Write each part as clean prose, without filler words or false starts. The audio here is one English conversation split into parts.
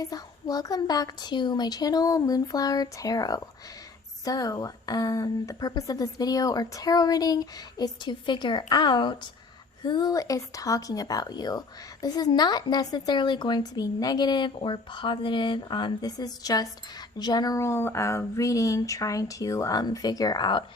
guys, welcome back to my channel, Moonflower Tarot. So, the purpose of this video or tarot reading is to figure out who is talking about you. This is not necessarily going to be negative or positive. This is just general reading, trying to figure out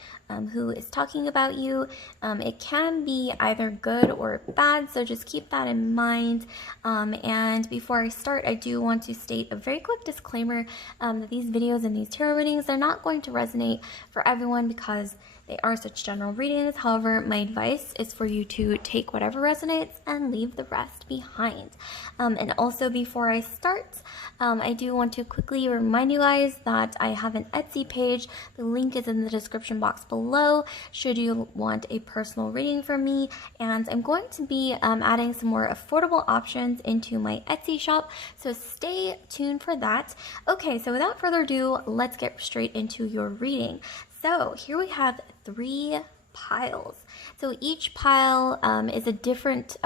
who is talking about you. It can be either good or bad, so just keep that in mind. And before I start, I do want to state a very quick disclaimer that these videos and these tarot readings are not going to resonate for everyone because they are such general readings. However, my advice is for you to take whatever resonates and leave the rest behind. And also, before I start, I do want to quickly remind you guys that I have an Etsy page. The link is in the description box below should you want a personal reading from me. And I'm going to be adding some more affordable options into my Etsy shop, so stay tuned for that. Okay, so without further ado, let's get straight into your reading. So here we have 3 piles. So each pile is a different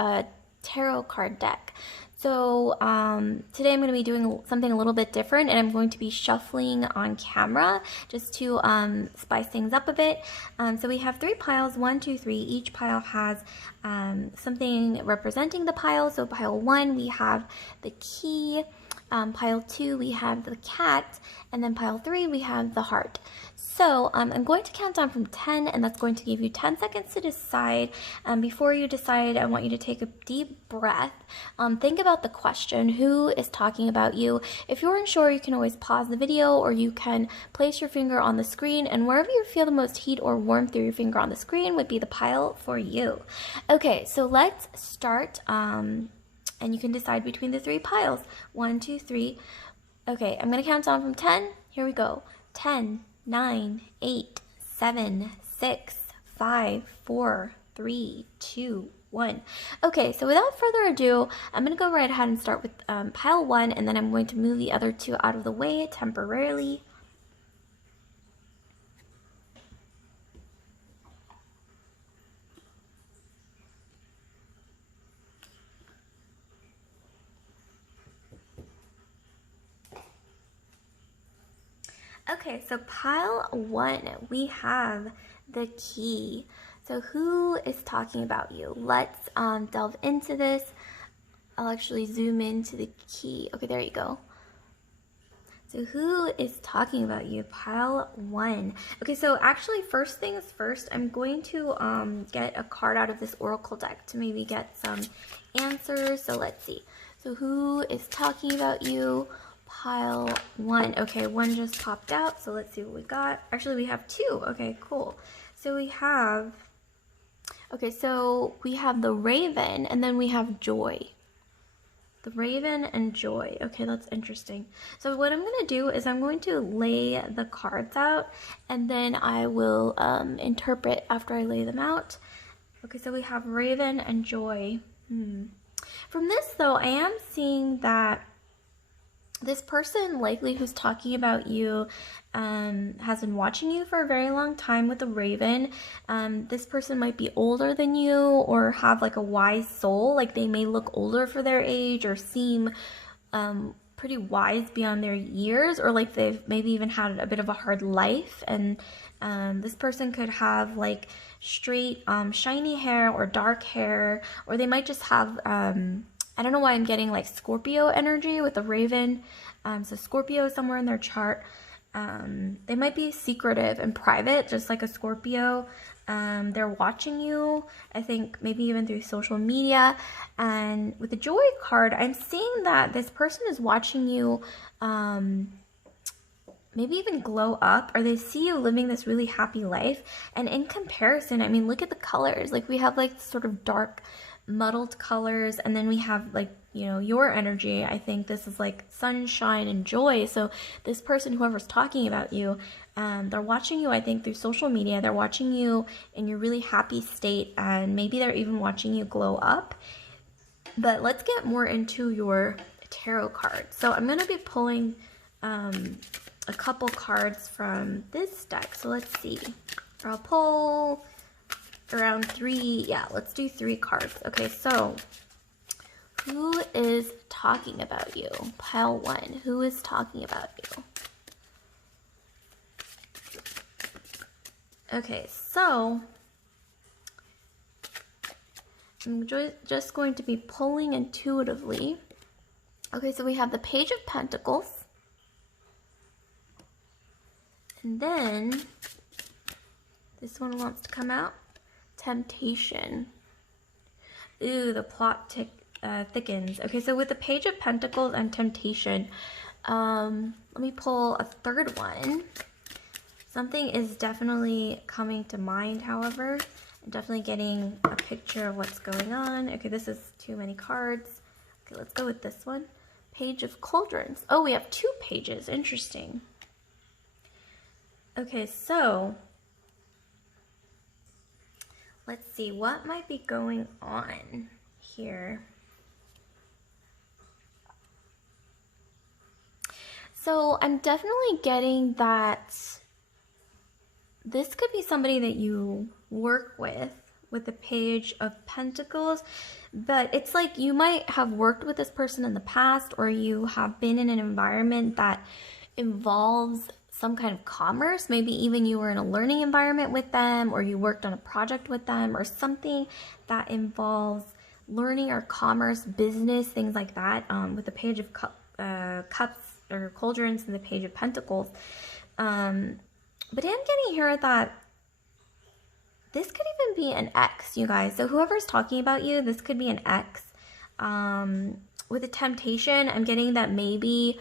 tarot card deck. So today I'm going to be doing something a little bit different, and I'm going to be shuffling on camera just to spice things up a bit. So we have 3 piles, 1, 2, 3. Each pile has something representing the pile. So pile 1, we have the key. Pile 2, we have the cat, and then pile 3, we have the heart. So I'm going to count down from 10, and that's going to give you 10 seconds to decide. Before you decide, I want you to take a deep breath. Think about the question, who is talking about you? If you're unsure, you can always pause the video, or you can place your finger on the screen, and wherever you feel the most heat or warmth through your finger on the screen would be the pile for you. Okay, so let's start. And you can decide between the 3 piles. 1, 2, 3. Okay, I'm going to count down from 10. Here we go. 10, 9, 8, 7, 6, 5, 4, 3, 2, 1. Okay, so without further ado, I'm going to go right ahead and start with pile 1, and then I'm going to move the other 2 out of the way temporarily. Okay, so pile 1, we have the key. So who is talking about you? Let's delve into this. I'll actually zoom into the key. Okay, there you go. So who is talking about you? Pile 1. Okay, so actually, first things first, I'm going to get a card out of this oracle deck to maybe get some answers. So let's see. So who is talking about you? Pile 1. Okay, 1 just popped out, so let's see what we got. Actually, we have 2. Okay, cool. So we have, okay, so we have the raven, and then we have joy. The raven and joy. Okay, that's interesting. So what I'm going to do is I'm going to lay the cards out, and then I will interpret after I lay them out. Okay, so we have raven and joy. From this, though, I am seeing that this person likely who's talking about you has been watching you for a very long time with the raven. This person might be older than you or have like a wise soul. Like they may look older for their age or seem pretty wise beyond their years, or like they've maybe even had a bit of a hard life. And this person could have like straight shiny hair or dark hair, or they might just have I don't know why I'm getting like Scorpio energy with the raven. So Scorpio is somewhere in their chart. They might be secretive and private, just like a Scorpio. They're watching you, I think maybe even through social media. And with the joy card, I'm seeing that this person is watching you maybe even glow up, or they see you living this really happy life. And in comparison, I mean, look at the colors. Like we have like sort of dark muddled colors, and then we have like, you know, your energy. I think this is like sunshine and joy. So this person, whoever's talking about you, they're watching you, I think, through social media. They're watching you in your really happy state, and maybe they're even watching you glow up. But let's get more into your tarot cards. So I'm going to be pulling a couple cards from this deck. So let's see. I'll pull around 3. Yeah, let's do 3 cards. Okay, so who is talking about you? Pile 1. Who is talking about you? Okay, so I'm just going to be pulling intuitively. Okay, so we have the Page of Pentacles. And then this one wants to come out. Temptation. Ooh, the plot thickens. Okay, so with the Page of Pentacles and Temptation, let me pull a third one. Something is definitely coming to mind, however. I'm definitely getting a picture of what's going on. Okay, this is too many cards. Okay, let's go with this one. Page of Cauldrons. Oh, we have 2 pages. Interesting. Okay, so let's see what might be going on here. So I'm definitely getting that this could be somebody that you work with the Page of Pentacles, but it's like you might have worked with this person in the past, or you have been in an environment that involves some kind of commerce. Maybe even you were in a learning environment with them, or you worked on a project with them, or something that involves learning or commerce, business, things like that, with the Page of Cups or Cauldrons and the Page of Pentacles. But I'm getting here that this could even be an ex, you guys. So whoever's talking about you, this could be an ex. With the Temptation, I'm getting that maybe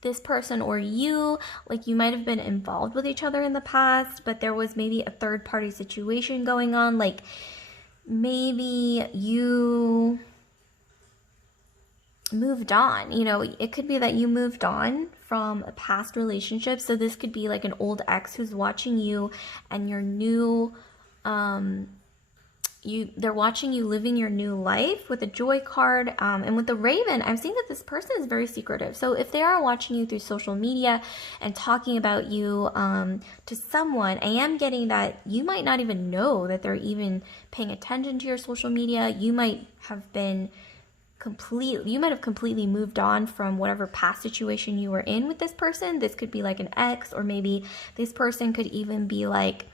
this person or you, like you might have been involved with each other in the past, but there was maybe a third party situation going on. Like maybe you moved on, you know, it could be that you moved on from a past relationship. So this could be like an old ex who's watching you and your new, they're watching you living your new life with a Joy card. And with the Raven, I'm seeing that this person is very secretive. So if they are watching you through social media and talking about you to someone, I am getting that you might not even know that they're even paying attention to your social media. You might have completely moved on from whatever past situation you were in with this person. This could be like an ex, or maybe this person could even be like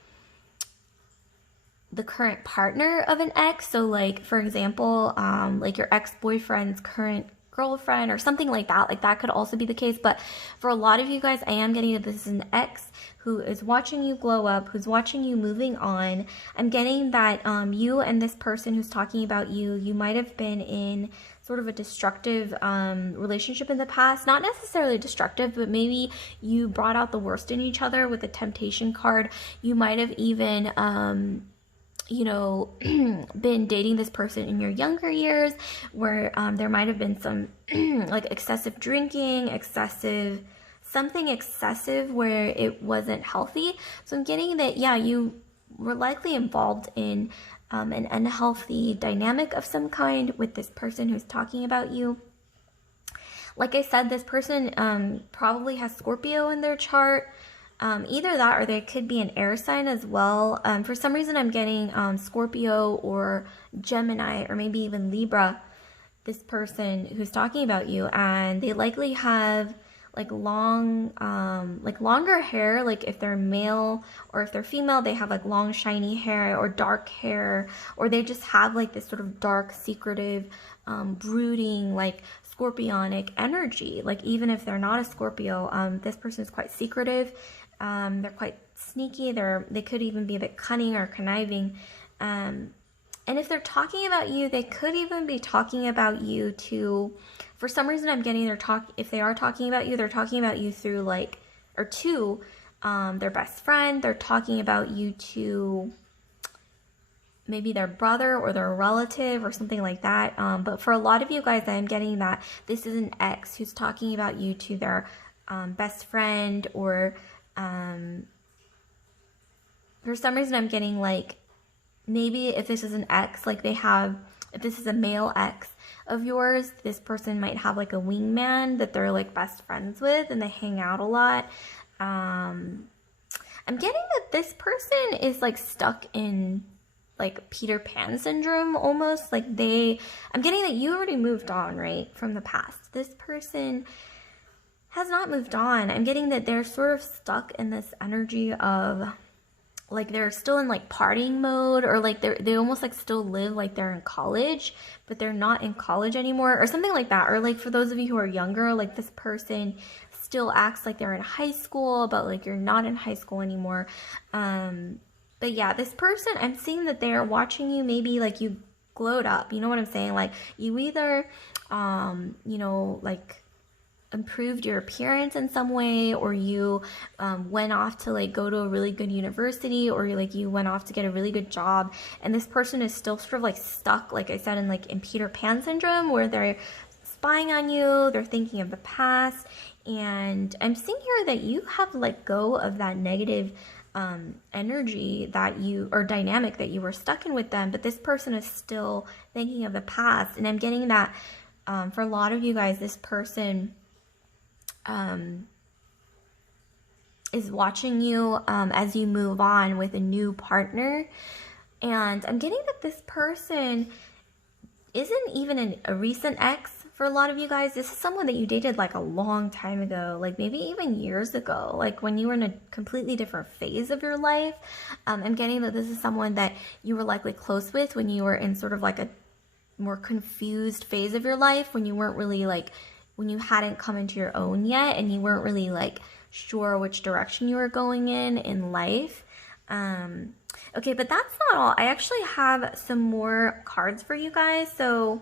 the current partner of an ex. So like, for example, like your ex-boyfriend's current girlfriend or something like that. Like that could also be the case. But for a lot of you guys, I am getting that this is an ex who is watching you glow up, who's watching you moving on. I'm getting that you and this person who's talking about you might have been in sort of a destructive relationship in the past. Not necessarily destructive, but maybe you brought out the worst in each other with the Temptation card. You might have even you know, been dating this person in your younger years, where there might have been some like excessive drinking, something excessive where it wasn't healthy. So I'm getting that, yeah, you were likely involved in an unhealthy dynamic of some kind with this person who's talking about you. Like I said, this person probably has Scorpio in their chart. Either that, or they could be an air sign as well. For some reason, I'm getting Scorpio or Gemini, or maybe even Libra, this person who's talking about you, and they likely have like longer hair. Like if they're male or if they're female, they have like long shiny hair or dark hair, or they just have like this sort of dark, secretive, brooding, like scorpionic energy. Like even if they're not a Scorpio, this person is quite secretive. They're quite sneaky. They could even be a bit cunning or conniving. And if they're talking about you, they could even be talking about you to, for some reason I'm getting if they are talking about you, they're talking about you through like, or to their best friend. They're talking about you to maybe their brother or their relative or something like that. But for a lot of you guys, I'm getting that this is an ex who's talking about you to their best friend, or for some reason I'm getting like, maybe if this is an ex, like if this is a male ex of yours, this person might have like a wingman that they're like best friends with and they hang out a lot. I'm getting that this person is like stuck in like Peter Pan syndrome almost. Like I'm getting that you already moved on, right, from the past. This person has not moved on. I'm getting that they're sort of stuck in this energy of like they're still in like partying mode, or like they almost like still live like they're in college, but they're not in college anymore, or something like that. Or like for those of you who are younger, like this person still acts like they're in high school, but like you're not in high school anymore. But yeah, this person, I'm seeing that they're watching you. Maybe like you glowed up, you know what I'm saying? Like you either you know, like improved your appearance in some way, or you went off to like go to a really good university, or you went off to get a really good job, and this person is still sort of like stuck, like I said, in Peter Pan syndrome, where they're spying on you, they're thinking of the past. And I'm seeing here that you have let go of that negative energy that you, or dynamic that you were stuck in with them, but this person is still thinking of the past. And I'm getting that for a lot of you guys, this person is watching you as you move on with a new partner. And I'm getting that this person isn't even a recent ex for a lot of you guys. This is someone that you dated like a long time ago, like maybe even years ago, like when you were in a completely different phase of your life. I'm getting that this is someone that you were likely close with when you were in sort of like a more confused phase of your life, when you weren't really like, when you hadn't come into your own yet, and you weren't really like sure which direction you were going in life. Okay, but that's not all. I actually have some more cards for you guys. So,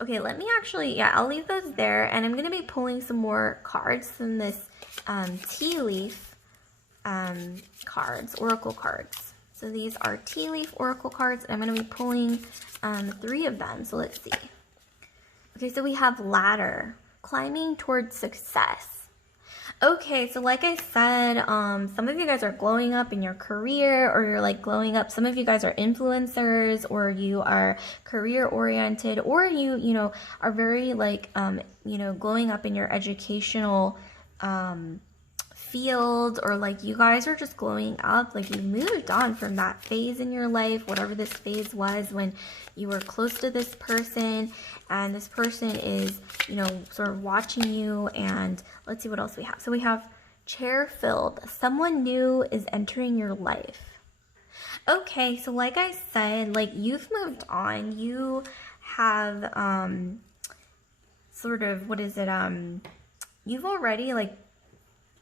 okay, let me actually, yeah, I'll leave those there, and I'm going to be pulling some more cards from this tea leaf cards, oracle cards. So these are tea leaf oracle cards, and I'm going to be pulling 3 of them. So let's see. Okay, so we have ladder, climbing towards success. Okay, so like I said, some of you guys are glowing up in your career, or you're like glowing up. Some of you guys are influencers, or you are career oriented, or you know, are very like, you know, glowing up in your educational field, or like you guys are just glowing up, like you moved on from that phase in your life, whatever this phase was when you were close to this person, and this person is, you know, sort of watching you. And let's see what else we have. So we have chair filled, someone new is entering your life. Okay, so like I said, like you've moved on, you have sort of, what is it, you've already like,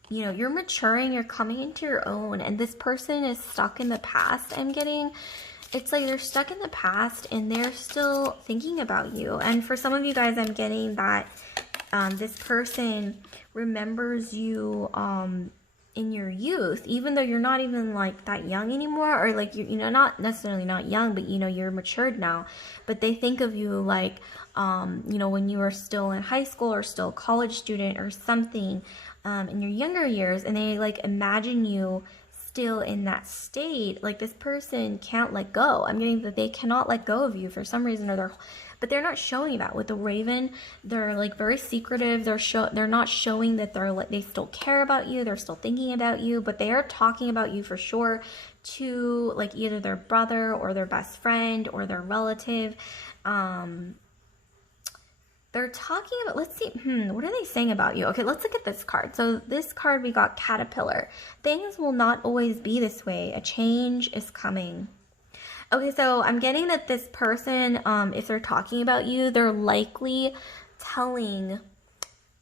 you know, you're maturing, you're coming into your own, and this person is stuck in the past. I'm getting, it's like they're stuck in the past and they're still thinking about you. And for some of you guys, I'm getting that this person remembers you in your youth, even though you're not even like that young anymore, or like you know, not necessarily not young, but you know, you're matured now, but they think of you like you know, when you were still in high school or still a college student or something in your younger years, and they like imagine you still in that state. Like this person can't let go. I'm getting that they cannot let go of you for some reason, or but they're not showing that with the Raven. They're like very secretive. They're not showing that they still care about you. They're still thinking about you, but they are talking about you for sure to like either their brother or their best friend or their relative. They're talking about, let's see, what are they saying about you? Okay, let's look at this card. So this card, we got Caterpillar. Things will not always be this way. A change is coming. Okay, so I'm getting that this person, if they're talking about you, they're likely telling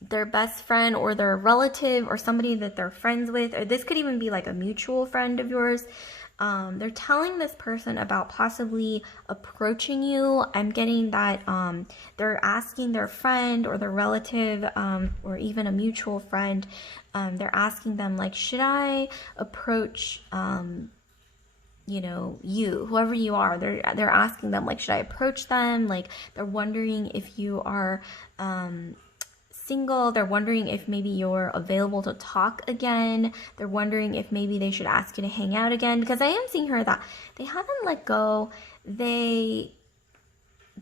their best friend or their relative or somebody that they're friends with, or this could even be like a mutual friend of yours. They're telling this person about possibly approaching you. I'm getting that they're asking their friend or their relative or even a mutual friend, they're asking them like, should I approach you know, you, whoever you are, they're asking them like, should I approach them? Like they're wondering if you are single. They're wondering if maybe you're available to talk again. They're wondering if maybe they should ask you to hang out again, because I am seeing her that they haven't let go. They're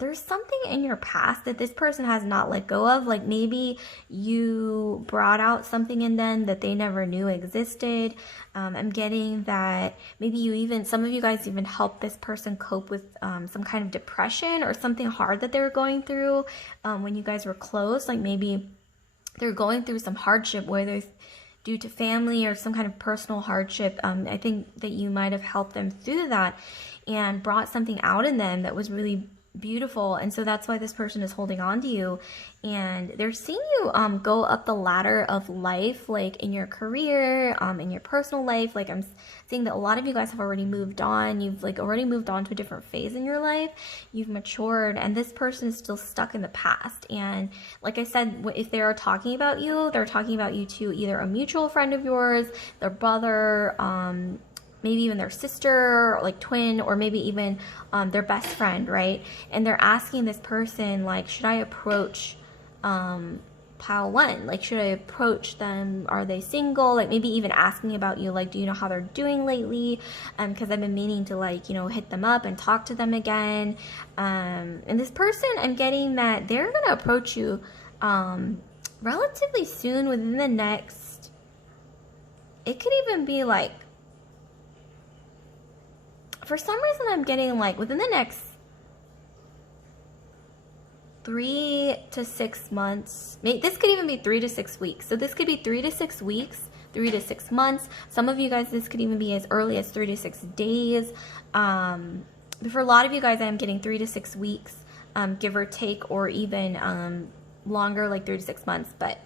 there's something in your past that this person has not let go of. Like maybe you brought out something in them that they never knew existed. I'm getting that maybe some of you guys even helped this person cope with some kind of depression or something hard that they were going through when you guys were close. Like maybe they're going through some hardship, whether it's due to family or some kind of personal hardship. I think that you might have helped them through that and brought something out in them that was really beautiful. And so that's why this person is holding on to you, and they're seeing you go up the ladder of life, like in your career, in your personal life. Like I'm seeing that a lot of you guys have already moved on. You've like already moved on to a different phase in your life. You've matured, and this person is still stuck in the past. And like I said, if they are talking about you, they're talking about you to either a mutual friend of yours, their brother, maybe even their sister, like twin, or maybe even their best friend, right? And they're asking this person, like, should I approach pile one? Like, should I approach them? Are they single? Like, maybe even asking about you, like, do you know how they're doing lately? Because I've been meaning to, like, you know, hit them up and talk to them again. And this person, I'm getting that they're going to approach you relatively soon, within the next, it could even be like, for some reason I'm getting like within the next 3 to 6 months. This could even be 3 to 6 weeks. So this could be 3 to 6 weeks, 3 to 6 months. Some of you guys, this could even be as early as 3 to 6 days. But for a lot of you guys, I'm getting 3 to 6 weeks, give or take, or even longer, like 3 to 6 months. But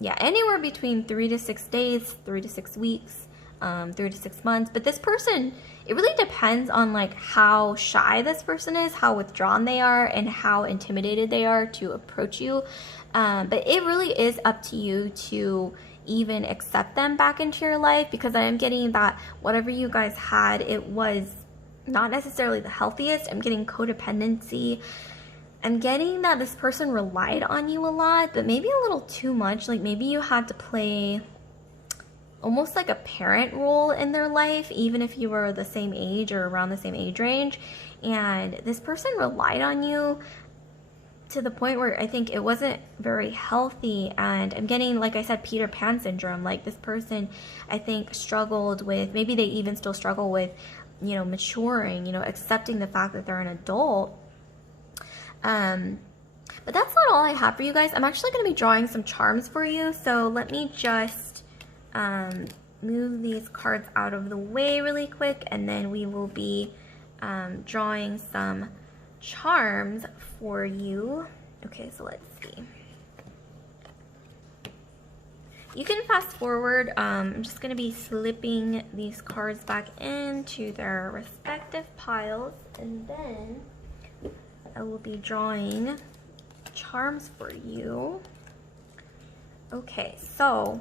yeah, anywhere between 3 to 6 days, 3 to 6 weeks. 3 to 6 months. But this person, it really depends on like how shy this person is, how withdrawn they are, and how intimidated they are to approach you. But it really is up to you to even accept them back into your life, because I am getting that whatever you guys had, it was not necessarily the healthiest. I'm getting codependency. I'm getting that this person relied on you a lot, but maybe a little too much. Like maybe you had to play almost like a parent role in their life, even if you were the same age or around the same age range. And this person relied on you to the point where I think it wasn't very healthy. And I'm getting, like I said, Peter Pan syndrome. Like this person, I think, struggled with, maybe they even still struggle with, you know, maturing, you know, accepting the fact that they're an adult. But that's not all I have for you guys. I'm actually going to be drawing some charms for you. So let me just move these cards out of the way really quick, and then we will be drawing some charms for you. Okay, so let's see. You can fast forward. I'm just going to be slipping these cards back into their respective piles, and then I will be drawing charms for you. Okay, so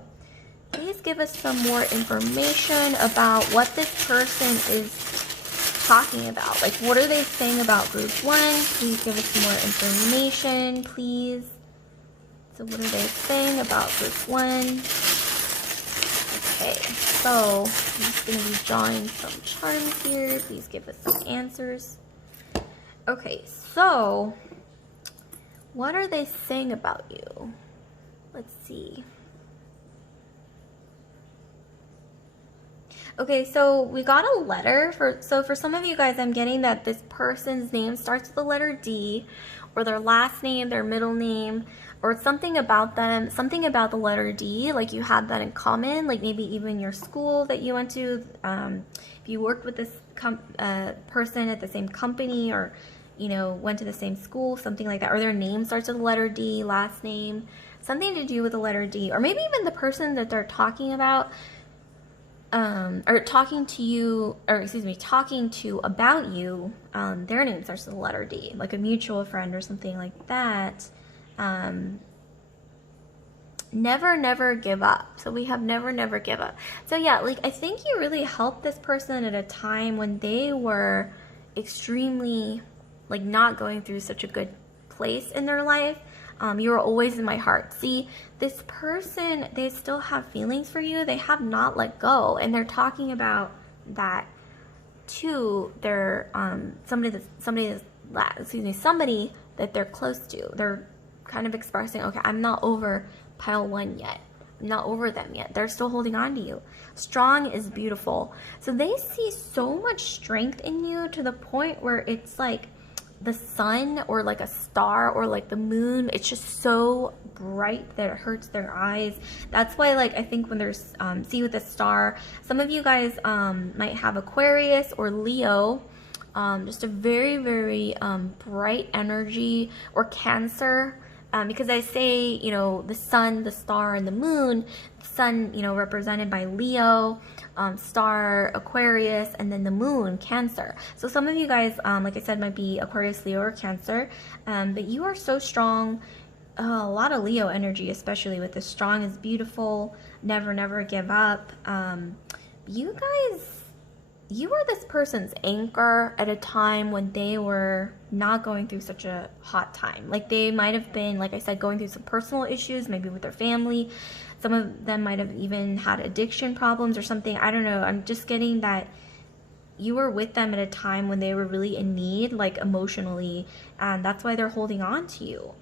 please give us some more information about what this person is talking about. Like, what are they saying about group one? Please give us some more information, please. So what are they saying about group one? Okay, so I'm just going to be drawing some charms here. Please give us some answers. Okay, so what are they saying about you? Let's see. Okay, so we got a letter. For some of you guys, I'm getting that this person's name starts with the letter D, or their last name, their middle name, or something about them, something about the letter D, like you had that in common, like maybe even your school that you went to, if you worked with this person at the same company, or, you know, went to the same school, something like that, or their name starts with the letter D, last name, something to do with the letter D, or maybe even the person that they're talking about, or talking to you, or excuse me, talking to about you, their name starts with the letter D, like a mutual friend or something like that. Never give up. So we have never give up. So yeah, like I think you really helped this person at a time when they were extremely, like, not going through such a good place in their life. You are always in my heart. See, this person, they still have feelings for you. They have not let go, and they're talking about that to their somebody that's somebody that they're close to. They're kind of expressing, okay, I'm not over pile 1 yet. I'm not over them yet. They're still holding on to you. Strong is beautiful. So they see so much strength in you to the point where it's like the sun or like a star or like the moon. It's just so bright that it hurts their eyes. That's why, like, I think when there's see with the star, some of you guys might have Aquarius or Leo, just a very, very bright energy, or Cancer. Because I say, you know, the sun, the star, and the moon. The sun, you know, represented by Leo, star, Aquarius, and then the moon, Cancer. So some of you guys, like I said, might be Aquarius, Leo, or Cancer. But you are so strong. A lot of Leo energy, especially with the strong is beautiful. Never, never give up. You guys, you were this person's anchor at a time when they were not going through such a hot time. Like, they might have been, like I said, going through some personal issues, maybe with their family. Some of them might have even had addiction problems or something. I don't know. I'm just getting that you were with them at a time when they were really in need, like emotionally, and that's why they're holding on to you.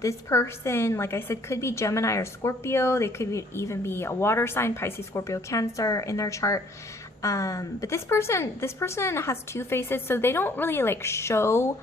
This person, like I said, could be Gemini or Scorpio. They could even be a water sign, Pisces, Scorpio, Cancer in their chart. But this person has two faces, so they don't really like show,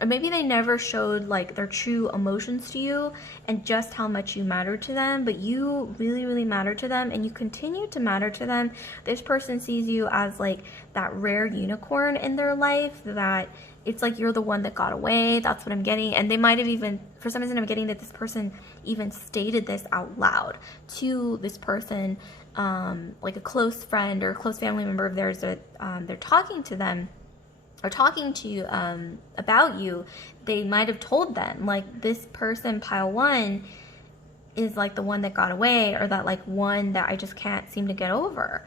or maybe they never showed like their true emotions to you and just how much you matter to them, but you really, really matter to them, and you continue to matter to them. This person sees you as like that rare unicorn in their life, that it's like you're the one that got away. That's what I'm getting. And they might have even, for some reason I'm getting that this person even stated this out loud to this person, like a close friend or a close family member of theirs, that they're talking to them or talking to you about you. They might have told them, like, this person, pile 1, is like the one that got away, or that like one that I just can't seem to get over.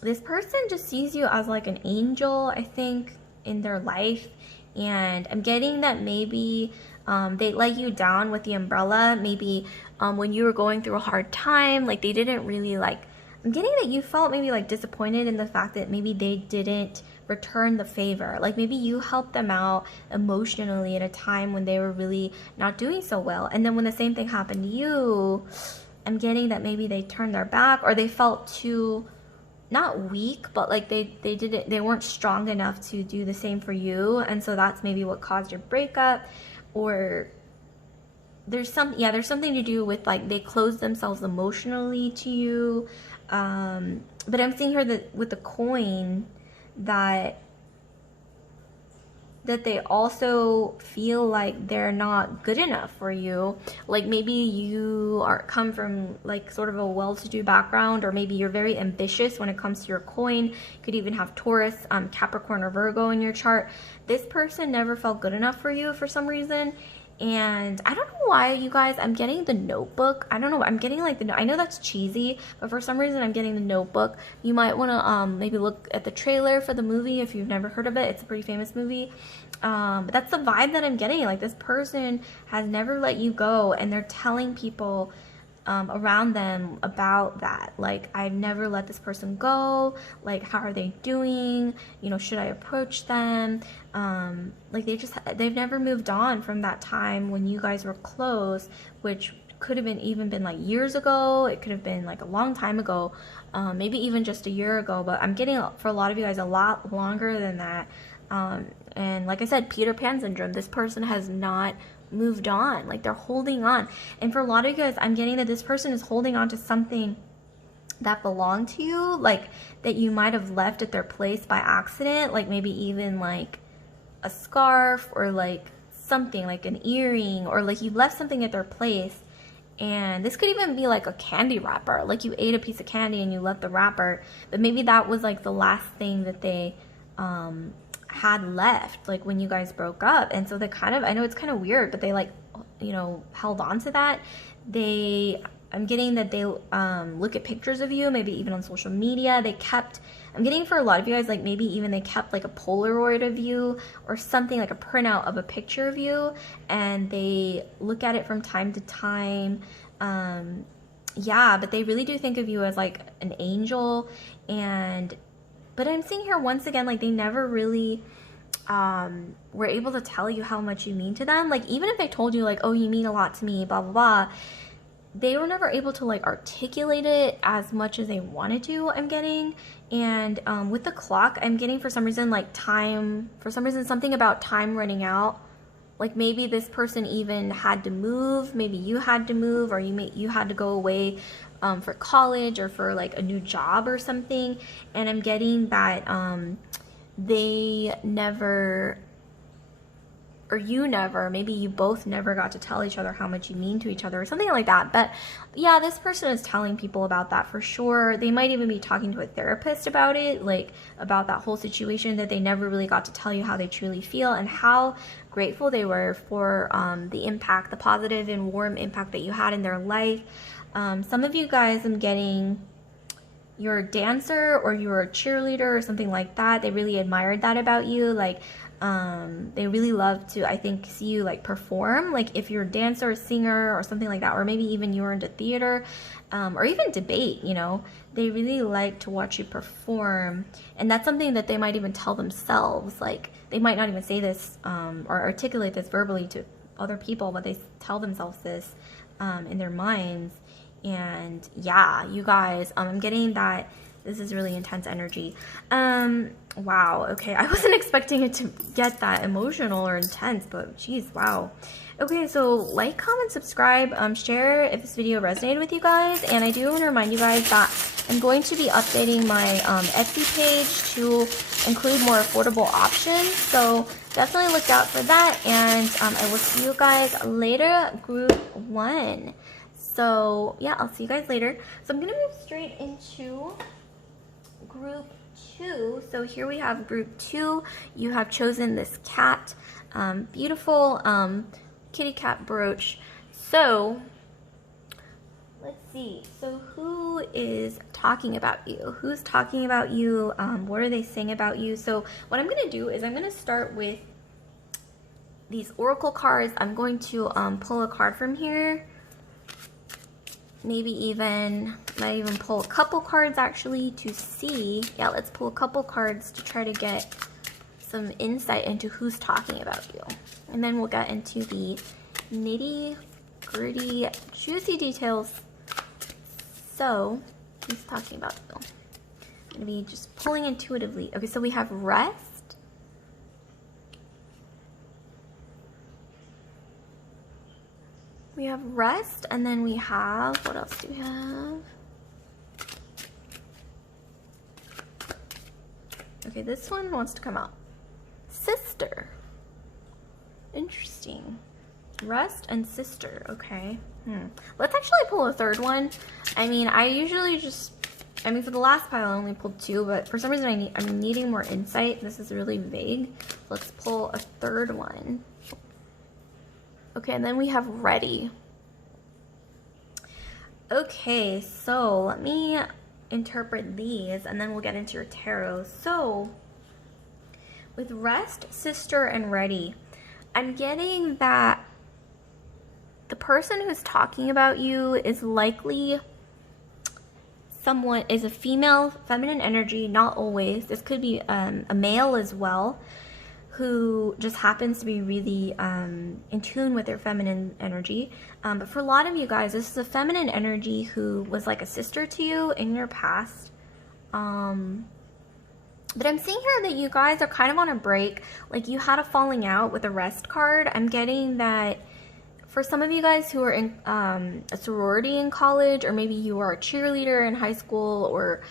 This person just sees you as like an angel, I think, in their life. And I'm getting that maybe they let you down with the umbrella. Maybe when you were going through a hard time, like they didn't really like, I'm getting that you felt maybe like disappointed in the fact that maybe they didn't return the favor. Like maybe you helped them out emotionally at a time when they were really not doing so well. And then when the same thing happened to you, I'm getting that maybe they turned their back, or they felt too, not weak, but like they weren't strong enough to do the same for you. And so that's maybe what caused your breakup. Or there's something to do with like they closed themselves emotionally to you. But I'm seeing here that with the coin, that they also feel like they're not good enough for you. Like maybe you come from like sort of a well-to-do background, or maybe you're very ambitious when it comes to your coin. You could even have Taurus, Capricorn, or Virgo in your chart. This person never felt good enough for you for some reason. And I don't know why, you guys, I'm getting The Notebook. I don't know, I'm getting like I know that's cheesy, but for some reason I'm getting The Notebook. You might want to maybe look at the trailer for the movie if you've never heard of it. It's a pretty famous movie. But that's the vibe that I'm getting. Like, this person has never let you go, and they're telling people around them about that. Like, I've never let this person go. Like, how are they doing? You know, should I approach them? Like, they've never moved on from that time when you guys were close, which could have even been like years ago. It could have been like a long time ago, maybe even just a year ago. But I'm getting, for a lot of you guys, a lot longer than that. And like I said, Peter Pan syndrome. This person has not moved on. Like, they're holding on. And for a lot of you guys, I'm getting that this person is holding on to something that belonged to you, like that you might have left at their place by accident. Like maybe even like a scarf, or like something like an earring, or like you left something at their place. And this could even be like a candy wrapper. Like you ate a piece of candy and you left the wrapper, but maybe that was like the last thing that they had left, like when you guys broke up. And so they kind of, I know it's kind of weird, but they like, you know, held on to that. I'm getting that they look at pictures of you, maybe even on social media. I'm getting for a lot of you guys, like maybe even they kept like a Polaroid of you or something, like a printout of a picture of you, and they look at it from time to time. Yeah, but they really do think of you as like an angel. But I'm seeing here once again, like they never really were able to tell you how much you mean to them. Like, even if they told you, like, oh, you mean a lot to me, blah, blah, blah, they were never able to, like, articulate it as much as they wanted to, I'm getting. And with the clock, I'm getting, for some reason, like, time, for some reason, something about time running out. Like, maybe this person even had to move, maybe you had to move, or you had to go away for college or for, like, a new job or something. And I'm getting that they never, or you never, maybe you both never got to tell each other how much you mean to each other or something like that. But yeah, this person is telling people about that for sure. They might even be talking to a therapist about it, like about that whole situation, that they never really got to tell you how they truly feel and how grateful they were for the impact, the positive and warm impact that you had in their life. Some of you guys, I'm getting, you're a dancer or you're a cheerleader or something like that. They really admired that about you. Like, they really love to, I think, see you like perform. Like, if you're a dancer or singer or something like that, or maybe even you were into theater or even debate, you know, they really like to watch you perform. And that's something that they might even tell themselves. Like, they might not even say this or articulate this verbally to other people, but they tell themselves this in their minds. And yeah, you guys, I'm getting that this is really intense energy. Wow, okay, I wasn't expecting it to get that emotional or intense, but geez, wow. Okay, so like, comment, subscribe, share if this video resonated with you guys. And I do want to remind you guys that I'm going to be updating my Etsy page to include more affordable options. So definitely look out for that. And I will see you guys later, group 1. So yeah, I'll see you guys later. So I'm going to move straight into group 2. So here we have group 2. You have chosen this cat, beautiful kitty cat brooch. So let's see. So who is talking about you? Who's talking about you? What are they saying about you? So what I'm going to do is I'm going to start with these oracle cards. I'm going to pull a card from here. Maybe might even pull a couple cards actually to see. Yeah, let's pull a couple cards to try to get some insight into who's talking about you. And then we'll get into the nitty-gritty, juicy details. So, who's talking about you? I'm going to be just pulling intuitively. Okay, so we have rest. We have rest, and then we have, what else do we have? Okay, this one wants to come out. Sister. Interesting. Rest and sister, okay. Let's actually pull a third one. I mean, I usually just, for the last pile I only pulled 2, but for some reason I'm needing more insight. This is really vague. Let's pull a third one. Okay, and then we have ready. Okay, so let me interpret these and then we'll get into your tarot. So with rest, sister, and ready, I'm getting that the person who's talking about you is likely is a female, feminine energy, not always. This could be a male as well, who just happens to be really in tune with their feminine energy. But for a lot of you guys, this is a feminine energy who was like a sister to you in your past. But I'm seeing here that you guys are kind of on a break. Like, you had a falling out with a rest card. I'm getting that for some of you guys who are in a sorority in college, or maybe you are a cheerleader in high school, or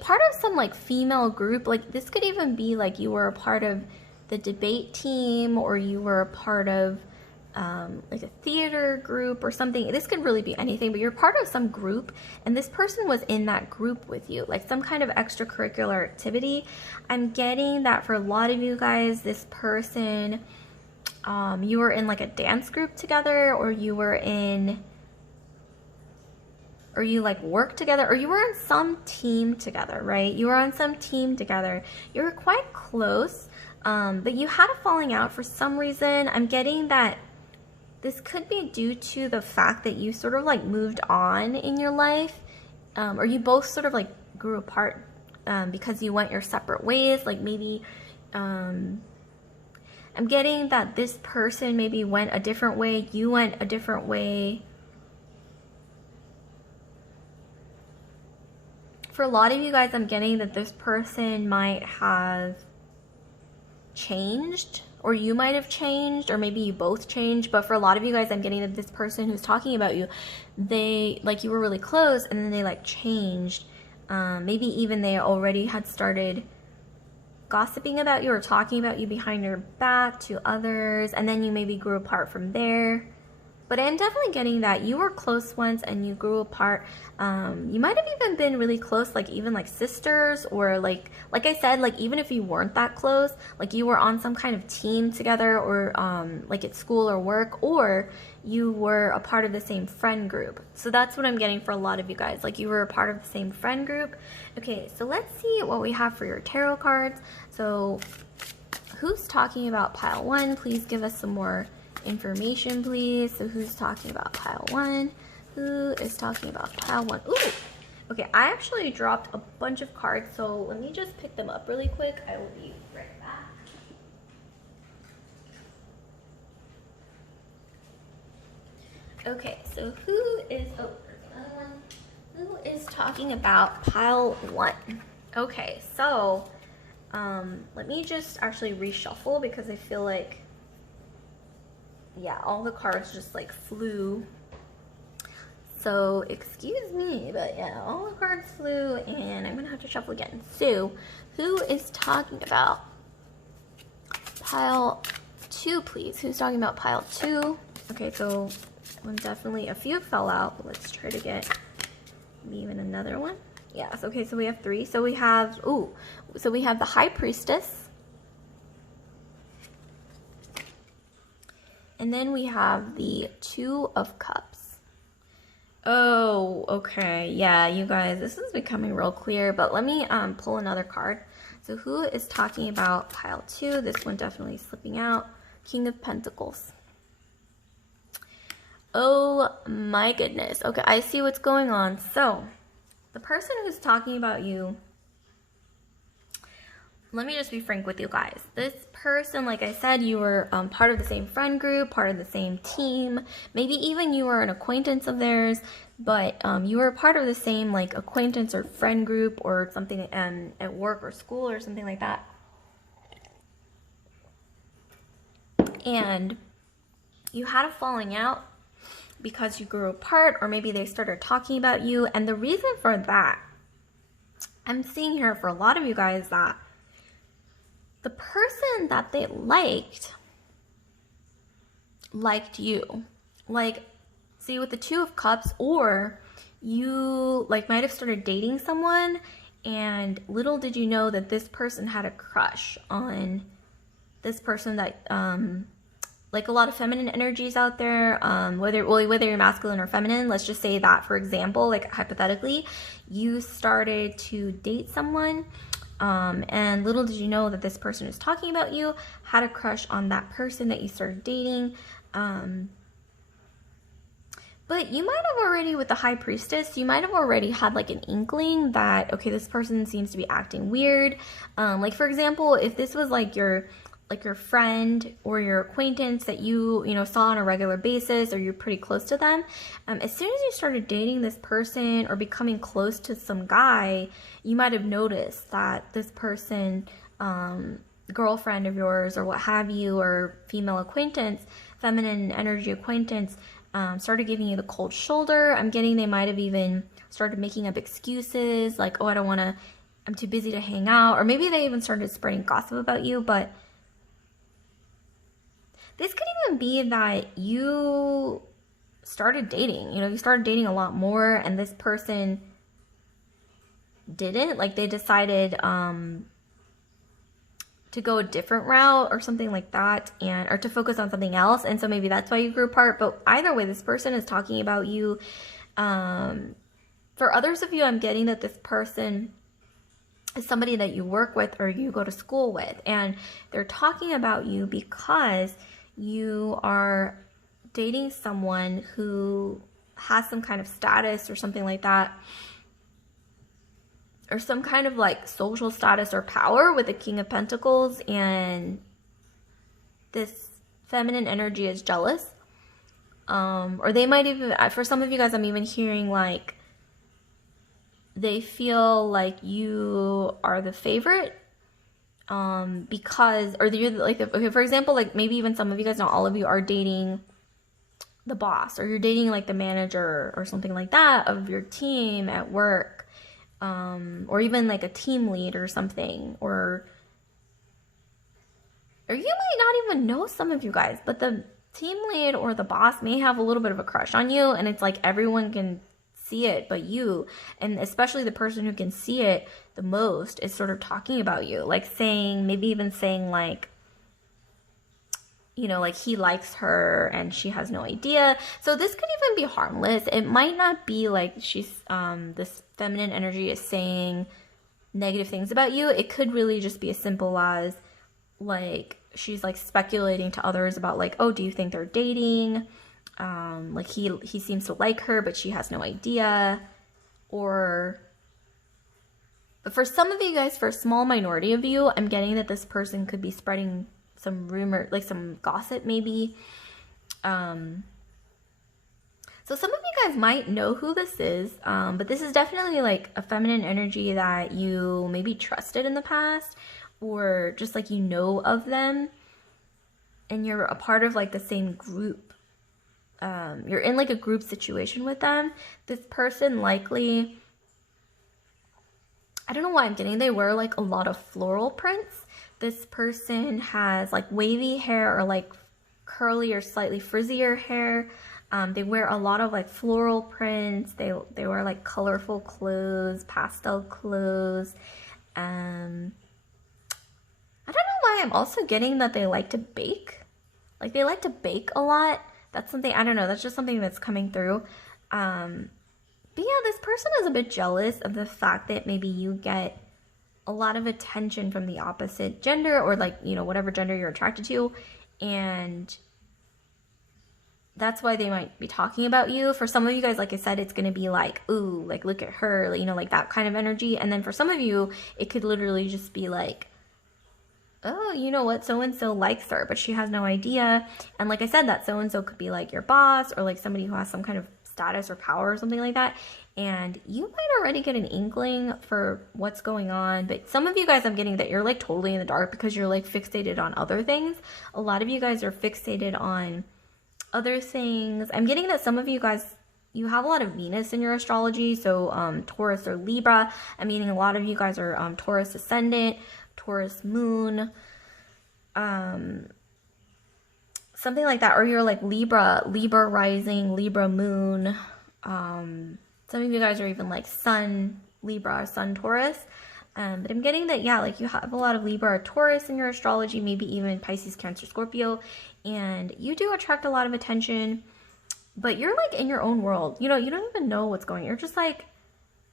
part of some like female group, like this could even be like you were a part of the debate team, or you were a part of like a theater group or something. This could really be anything, but you're part of some group, and this person was in that group with you, like some kind of extracurricular activity. I'm getting that for a lot of you guys, this person, you were in like a dance group together, or you were in, or you like worked together, or you were on some team together, right? You were on some team together. You were quite close. But you had a falling out for some reason. I'm getting that this could be due to the fact that you sort of like moved on in your life, or you both sort of like grew apart because you went your separate ways. Like maybe I'm getting that this person maybe went a different way, you went a different way. For a lot of you guys, I'm getting that this person might have changed, or you might have changed, or maybe you both changed. But for a lot of you guys, I'm getting that this person who's talking about you, they, like, you were really close and then they like changed. Maybe even they already had started gossiping about you or talking about you behind your back to others, and then you maybe grew apart from there. But I'm definitely getting that you were close once and you grew apart. You might have even been really close, like even like sisters, or like I said, like even if you weren't that close, like you were on some kind of team together, or like at school or work, or you were a part of the same friend group. So that's what I'm getting for a lot of you guys, like you were a part of the same friend group. Okay, so let's see what we have for your tarot cards. So who's talking about pile 1? Please give us some more information, please. So who's talking about pile 1? Who is talking about pile 1? Ooh, okay, I actually dropped a bunch of cards, so let me just pick them up really quick. I will be right back. Okay, so who is, oh, there's another one. Who is talking about pile 1? Okay, so let me just actually reshuffle, because I feel like, yeah, all the cards just like flew. So excuse me, but yeah, all the cards flew and I'm gonna have to shuffle again. So who is talking about pile 2, please? Who's talking about pile 2? Okay, so definitely a few fell out, but let's try to get maybe even another one. Yes, okay, so we have 3. So we have, ooh, so we have the High Priestess. And then we have the 2 of Cups. Oh, okay. Yeah, you guys, this is becoming real clear, but let me pull another card. So who is talking about pile 2? This one definitely slipping out. King of Pentacles. Oh my goodness. Okay, I see what's going on. So the person who's talking about you, let me just be frank with you guys. This person, like I said, you were part of the same friend group, part of the same team. Maybe even you were an acquaintance of theirs, but you were part of the same like acquaintance or friend group or something at work or school or something like that. And you had a falling out because you grew apart, or maybe they started talking about you. And the reason for that, I'm seeing here for a lot of you guys, that the person that they liked you. Like, see, with the 2 of Cups, or you like might have started dating someone, and little did you know that this person had a crush on this person that like a lot of feminine energies out there, whether you're masculine or feminine. Let's just say that, for example, like hypothetically, you started to date someone, and little did you know that this person who's talking about you had a crush on that person that you started dating. But you might have already, with the High Priestess, you might have already had like an inkling that, okay, this person seems to be acting weird. Like, for example, if this was like your friend or your acquaintance that you saw on a regular basis, or you're pretty close to them, as soon as you started dating this person or becoming close to some guy, you might have noticed that this person, girlfriend of yours or what have you, or female acquaintance, feminine energy acquaintance, started giving you the cold shoulder. I'm getting they might have even started making up excuses like, oh, I'm too busy to hang out, or maybe they even started spreading gossip about you. But this could even be that you started dating, you started dating a lot more, and this person didn't. Like, they decided to go a different route or something like that, or to focus on something else. And so maybe that's why you grew apart. But either way, this person is talking about you. For others of you, I'm getting that this person is somebody that you work with or you go to school with, and they're talking about you because you are dating someone who has some kind of status or something like that, or some kind of like social status or power with the King of Pentacles. And this feminine energy is jealous. Or they might even, for some of you guys, I'm even hearing like they feel like you are the favorite. Because, or you're like, okay, for example, like maybe even some of you guys, not all of you, are dating the boss, or you're dating like the manager or something like that of your team at work, or even like a team lead or something, or you might not even know, some of you guys, but the team lead or the boss may have a little bit of a crush on you, and it's like everyone can see it but you, and especially the person who can see it the most is sort of talking about you, like saying, maybe even saying like, you know, like he likes her and she has no idea. So this could even be harmless. It might not be like she's this feminine energy is saying negative things about you. It could really just be as simple as like she's like speculating to others about like, oh, do you think they're dating? Like he seems to like her, but she has no idea. Or, but for some of you guys, for a small minority of you, I'm getting that this person could be spreading some rumor, like some gossip maybe. So some of you guys might know who this is, but this is definitely like a feminine energy that you maybe trusted in the past, or just like you know of them, and you're a part of like the same group. You're in like a group situation with them. This person likely, I don't know why I'm getting, they wear like a lot of floral prints. This person has like wavy hair, or like curly or slightly frizzier hair. They wear a lot of like floral prints. They wear like colorful clothes, pastel clothes. I don't know why I'm also getting that they like to bake. Like they like to bake a lot. That's something, I don't know, that's just something that's coming through. But yeah, this person is a bit jealous of the fact that maybe you get a lot of attention from the opposite gender, or like, you know, whatever gender you're attracted to. And that's why they might be talking about you. For some of you guys, like I said, it's going to be like, ooh, like look at her, you know, like that kind of energy. And then for some of you, it could literally just be like, oh, you know what, so-and-so likes her, but she has no idea. And like I said, that so-and-so could be like your boss, or like somebody who has some kind of status or power or something like that. And you might already get an inkling for what's going on. But some of you guys, I'm getting that you're like totally in the dark because you're like fixated on other things. A lot of you guys are fixated on other things. I'm getting that some of you guys, you have a lot of Venus in your astrology. So Taurus or Libra. I'm meaning a lot of you guys are Taurus ascendant, Taurus moon, something like that. Or you're like Libra rising, Libra moon. Some of you guys are even like Sun Libra or Sun Taurus. But I'm getting that, yeah, like you have a lot of Libra or Taurus in your astrology, maybe even Pisces, Cancer, Scorpio. And you do attract a lot of attention, but you're like in your own world. You know, you don't even know what's going on. You're just like,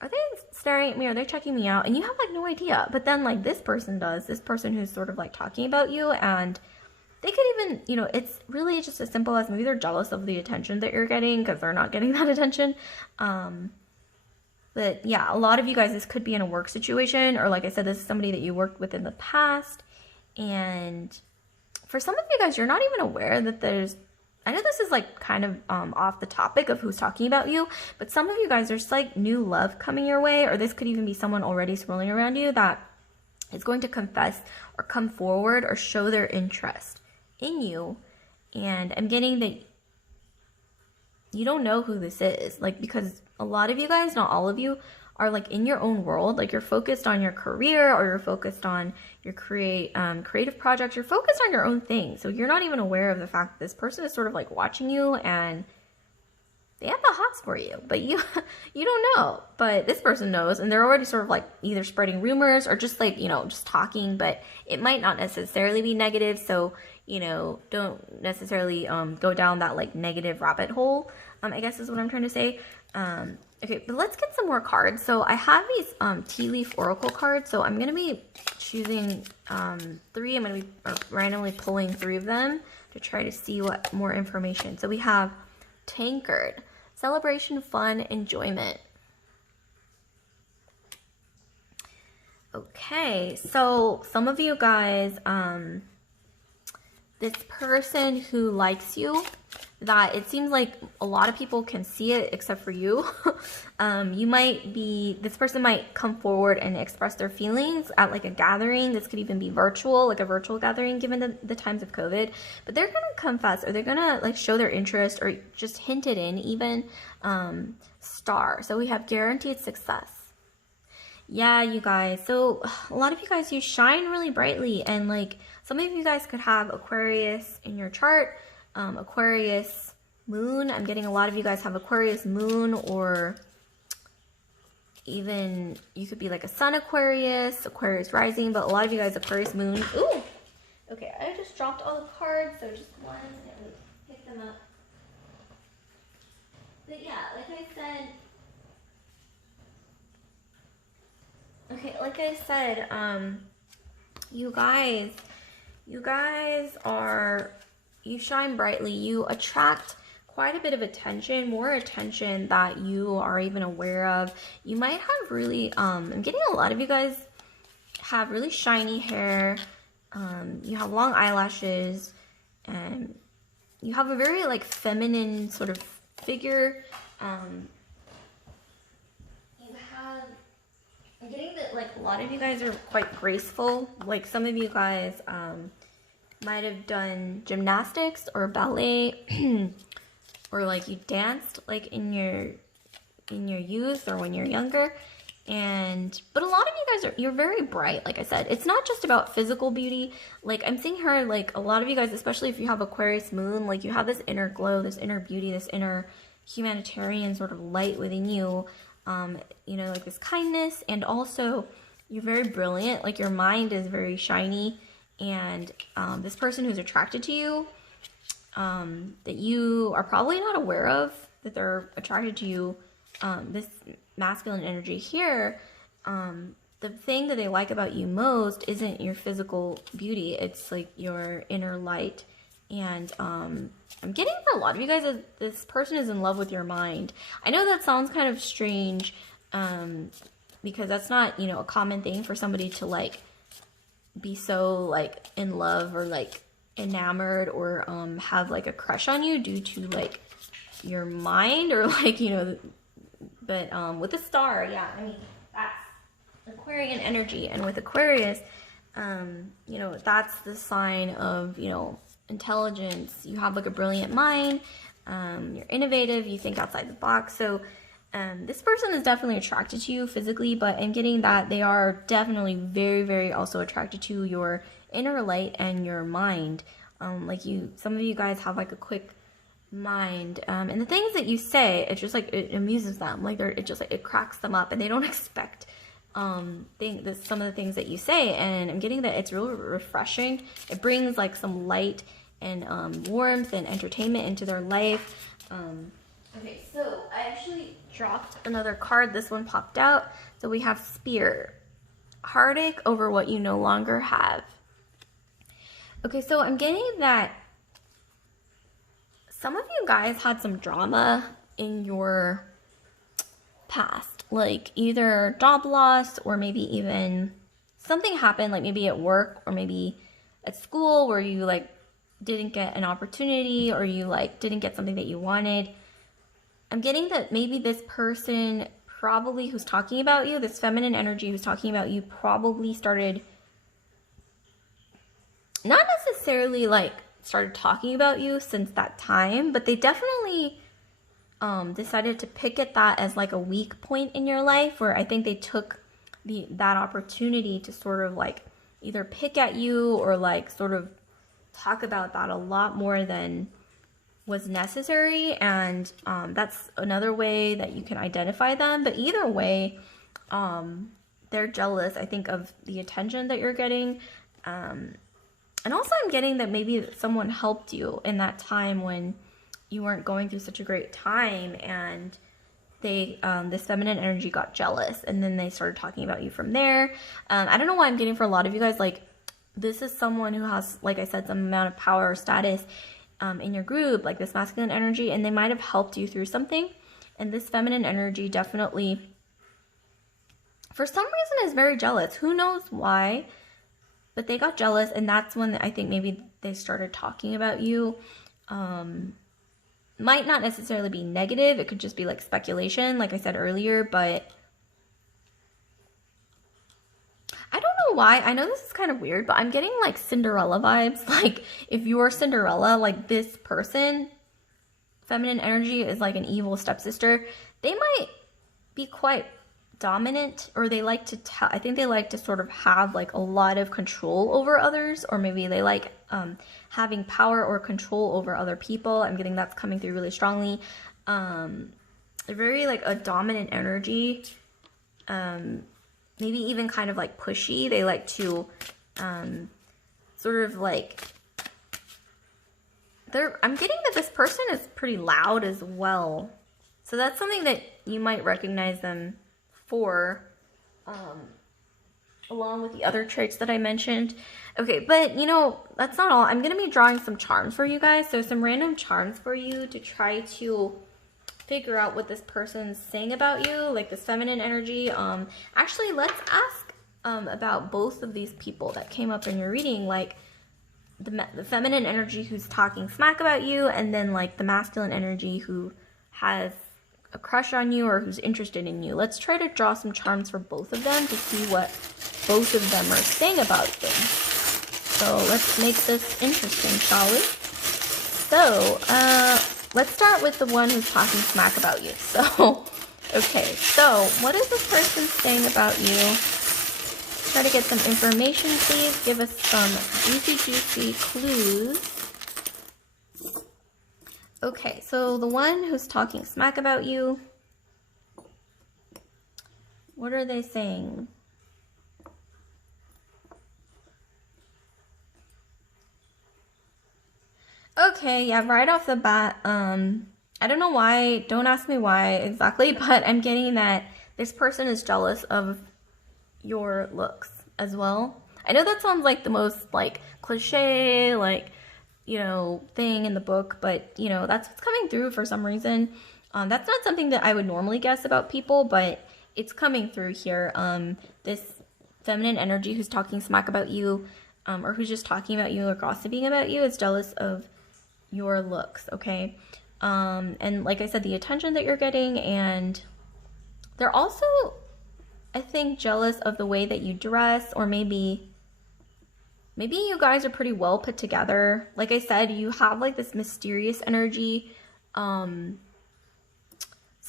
are they staring at me? Are they checking me out? And you have like no idea. But then like this person does, this person who's sort of like talking about you, and they could even, you know, it's really just as simple as maybe they're jealous of the attention that you're getting because they're not getting that attention. But yeah, a lot of you guys, this could be in a work situation, or like I said, this is somebody that you worked with in the past. And for some of you guys, you're not even aware that there's, I know this is like kind of off the topic of who's talking about you, but some of you guys, there's like new love coming your way, or this could even be someone already swirling around you that is going to confess or come forward or show their interest in you. And I'm getting that you don't know who this is, like, because a lot of you guys, not all of you, are like in your own world. Like you're focused on your career, or you're focused on your creative projects. You're focused on your own thing. So you're not even aware of the fact that this person is sort of like watching you, and they have the hots for you, but you don't know. But this person knows, and they're already sort of like either spreading rumors or just like, you know, just talking, but it might not necessarily be negative. So, you know, don't necessarily go down that like negative rabbit hole, I guess is what I'm trying to say. Okay, but let's get some more cards. So I have these tea leaf oracle cards. So I'm going to be choosing 3. I'm going to be randomly pulling 3 of them to try to see what more information. So we have Tankard, celebration, fun, enjoyment. Okay, so some of you guys, this person who likes you, that it seems like a lot of people can see it except for you. This person might come forward and express their feelings at like a gathering. This could even be virtual, like a virtual gathering given the times of COVID. But they're gonna confess, or they're gonna like show their interest, or just hint it in even. Star. So we have guaranteed success. Yeah, you guys. So a lot of you guys, you shine really brightly, and like some of you guys could have Aquarius in your chart. Aquarius moon. I'm getting a lot of you guys have Aquarius moon, or even you could be like a sun Aquarius, Aquarius rising, but a lot of you guys Aquarius moon. Ooh, okay, I just dropped all the cards, so just one and pick them up. But yeah, like I said, you shine brightly. You attract quite a bit of attention, more attention that you are even aware of. You might have really, I'm getting a lot of you guys have really shiny hair. You have long eyelashes, and you have a very like feminine sort of figure. I'm getting that like a lot of you guys are quite graceful. Like some of you guys might have done gymnastics or ballet or like you danced like in your youth or when you're younger. But a lot of you guys you're very bright. Like I said, it's not just about physical beauty. Like I'm seeing her, like a lot of you guys, especially if you have Aquarius moon, like you have this inner glow, this inner beauty, this inner humanitarian sort of light within you. You know, like this kindness, and also you're very brilliant. Like your mind is very shiny, and this person who's attracted to you, that you are probably not aware of, that they're attracted to you, this masculine energy here, the thing that they like about you most isn't your physical beauty. It's like your inner light. And I'm getting for a lot of you guys that this person is in love with your mind. I know that sounds kind of strange, because that's not, you know, a common thing for somebody to like be so like in love or like enamored or have like a crush on you due to like your mind or like, you know, but with the star, yeah, I mean, that's Aquarian energy. And with Aquarius, you know, that's the sign of, you know, intelligence. You have like a brilliant mind, you're innovative, you think outside the box. So this person is definitely attracted to you physically, but in getting that they are definitely very, very also attracted to your inner light and your mind. Like some of you guys have like a quick mind, and the things that you say, it's just like it amuses them. Like it cracks them up, and they don't expect some of the things that you say. And I'm getting that it's really refreshing. It brings like some light and warmth and entertainment into their life. Okay, so I actually dropped another card. This one popped out. So we have Spear. Heartache over what you no longer have. Okay, so I'm getting that some of you guys had some drama in your past. Like either job loss, or maybe even something happened, like maybe at work or maybe at school, where you like didn't get an opportunity, or you like didn't get something that you wanted. I'm getting that maybe this person probably who's talking about you, this feminine energy who's talking about you, probably started, not necessarily like started talking about you since that time, but they definitely decided to pick at that as like a weak point in your life, where I think they took that opportunity to sort of like either pick at you or like sort of talk about that a lot more than was necessary. And that's another way that you can identify them. But either way, they're jealous, I think, of the attention that you're getting. And also I'm getting that maybe someone helped you in that time when you weren't going through such a great time, and they this feminine energy got jealous, and then they started talking about you from there. I don't know why I'm getting for a lot of you guys, like this is someone who has, like I said, some amount of power or status in your group, like this masculine energy, and they might have helped you through something. And this feminine energy definitely, for some reason, is very jealous. Who knows why, but they got jealous, and that's when I think maybe they started talking about you. Might not necessarily be negative. It could just be like speculation, like I said earlier, but I don't know why. I know this is kind of weird, but I'm getting like Cinderella vibes. Like if you're Cinderella, like this person, feminine energy is like an evil stepsister. They might be quite dominant, or they like to I think they like to sort of have like a lot of control over others, or maybe they like having power or control over other people. I'm getting that's coming through really strongly. They're very like a dominant energy, maybe even kind of like pushy. They like to sort of like I'm getting that this person is pretty loud as well. So that's something that you might recognize them for, along with the other traits that I mentioned. Okay, but you know, that's not all. I'm going to be drawing some charms for you guys. So some random charms for you to try to figure out what this person's saying about you, like this feminine energy. Actually, let's ask about both of these people that came up in your reading, like the feminine energy who's talking smack about you, and then like the masculine energy who has a crush on you or who's interested in you. Let's try to draw some charms for both of them to see what both of them are saying about them. So let's make this interesting, shall we? So let's start with the one who's talking smack about you. So okay, so what is this person saying about you? Try to get some information, please. Give us some juicy clues. Okay, so the one who's talking smack about you, what are they saying? Okay, yeah, right off the bat, I don't know why, don't ask me why exactly, but I'm getting that this person is jealous of your looks as well. I know that sounds like the most like cliche, like, you know, thing in the book, but you know, that's what's coming through for some reason. That's not something that I would normally guess about people, but it's coming through here. This feminine energy who's talking smack about you, or who's just talking about you or gossiping about you, is jealous of your looks, okay? And like I said, the attention that you're getting, and they're also, I think, jealous of the way that you dress, or maybe you guys are pretty well put together. Like I said, you have like this mysterious energy. Some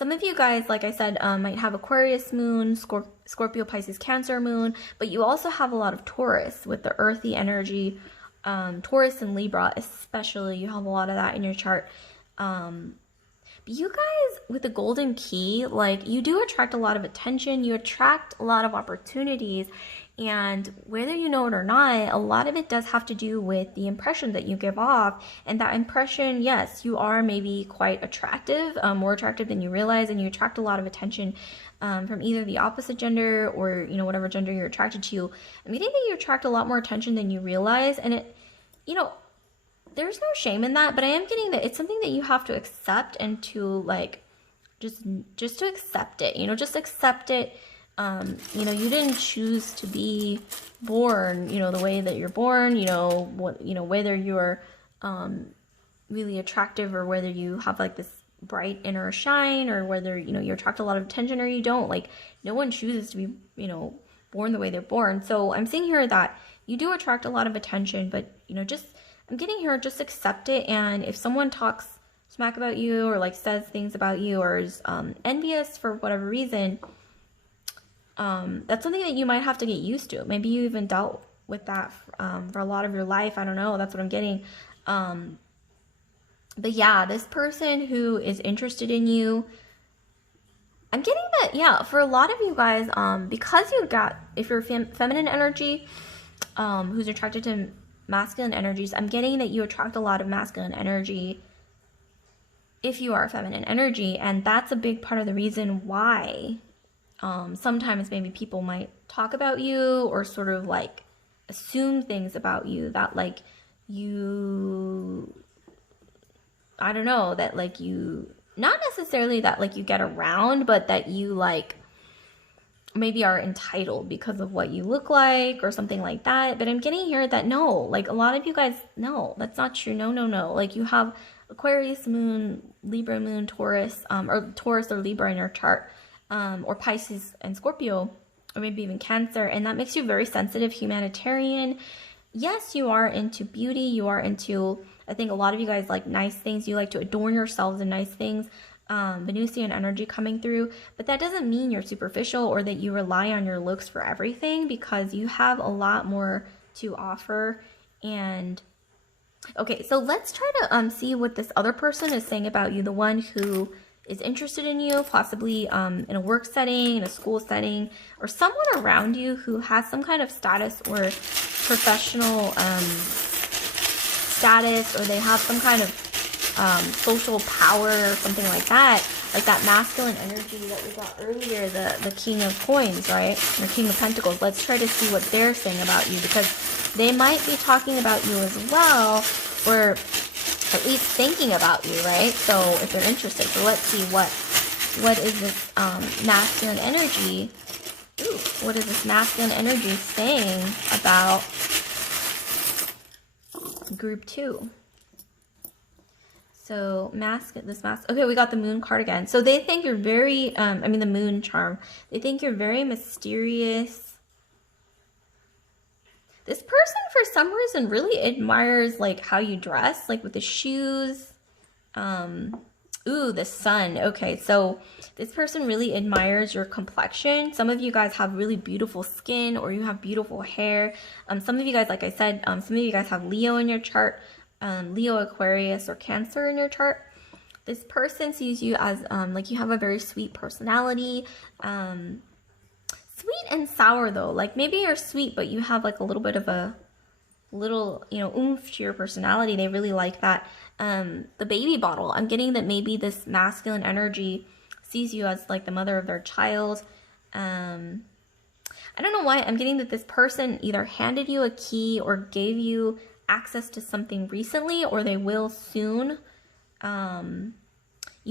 of you guys, like I said, might have Aquarius moon, Scorpio, Pisces, Cancer moon, but you also have a lot of Taurus with the earthy energy. Taurus and Libra especially, you have a lot of that in your chart. But you guys, with the golden key, like, you do attract a lot of attention, you attract a lot of opportunities, and whether you know it or not, a lot of it does have to do with the impression that you give off. And that impression, yes, you are maybe quite attractive, more attractive than you realize, and you attract a lot of attention from either the opposite gender or, you know, whatever gender you're attracted to. I'm getting that you attract a lot more attention than you realize, and it, you know, there's no shame in that, but I am getting that it's something that you have to accept, and to like just to accept it, you know, just accept it. You know, you didn't choose to be born, you know, the way that you're born, you know, what, you know, whether you're really attractive, or whether you have like this bright inner shine, or whether, you know, you attract a lot of attention or you don't. Like, no one chooses to be, you know, born the way they're born. So I'm seeing here that you do attract a lot of attention, but, you know, just, I'm getting here, just accept it. And if someone talks smack about you, or like says things about you, or is envious for whatever reason, that's something that you might have to get used to. Maybe you even dealt with that for a lot of your life. I don't know. That's what I'm getting. But yeah, this person who is interested in you, I'm getting that, yeah, for a lot of you guys, because you got, if you're feminine energy, who's attracted to masculine energies, I'm getting that you attract a lot of masculine energy if you are feminine energy. And that's a big part of the reason why sometimes maybe people might talk about you, or sort of like assume things about you, that like you, I don't know, that like you, not necessarily that like you get around, but that you like maybe are entitled because of what you look like or something like that. But I'm getting here that no, like a lot of you guys, no, that's not true. No, no, no. Like you have Aquarius moon, Libra moon, Taurus, or Taurus or Libra in your chart, or Pisces and Scorpio, or maybe even Cancer. And that makes you very sensitive, humanitarian. Yes, you are into beauty. You are into, I think a lot of you guys like nice things. You like to adorn yourselves in nice things. Venusian energy coming through, but that doesn't mean you're superficial or that you rely on your looks for everything, because you have a lot more to offer. And okay, so let's try to see what this other person is saying about you, the one who is interested in you, possibly in a work setting, in a school setting, or someone around you who has some kind of status or professional status, or they have some kind of social power or something like that masculine energy that we got earlier, the King of Coins, right? The King of Pentacles. Let's try to see what they're saying about you, because they might be talking about you as well, or at least thinking about you, right? So if they're interested, so let's see what is this masculine energy. Ooh, what is this masculine energy saying about group 2? So okay, we got the moon card again. So they think you're very, the moon charm. They think you're very mysterious. This person, for some reason, really admires like how you dress, like with the shoes. Ooh, the sun. Okay, so this person really admires your complexion. Some of you guys have really beautiful skin, or you have beautiful hair. Some of you guys, like I said, some of you guys have Leo in your chart. Leo, Aquarius, or Cancer in your chart. This person sees you as like you have a very sweet personality. Sweet and sour though. Like maybe you're sweet, but you have like a little bit of a oomph to your personality. They really like that. The baby bottle. I'm getting that maybe this masculine energy sees you as like the mother of their child. I don't know why. I'm getting that this person either handed you a key or gave you access to something recently, or they will soon. You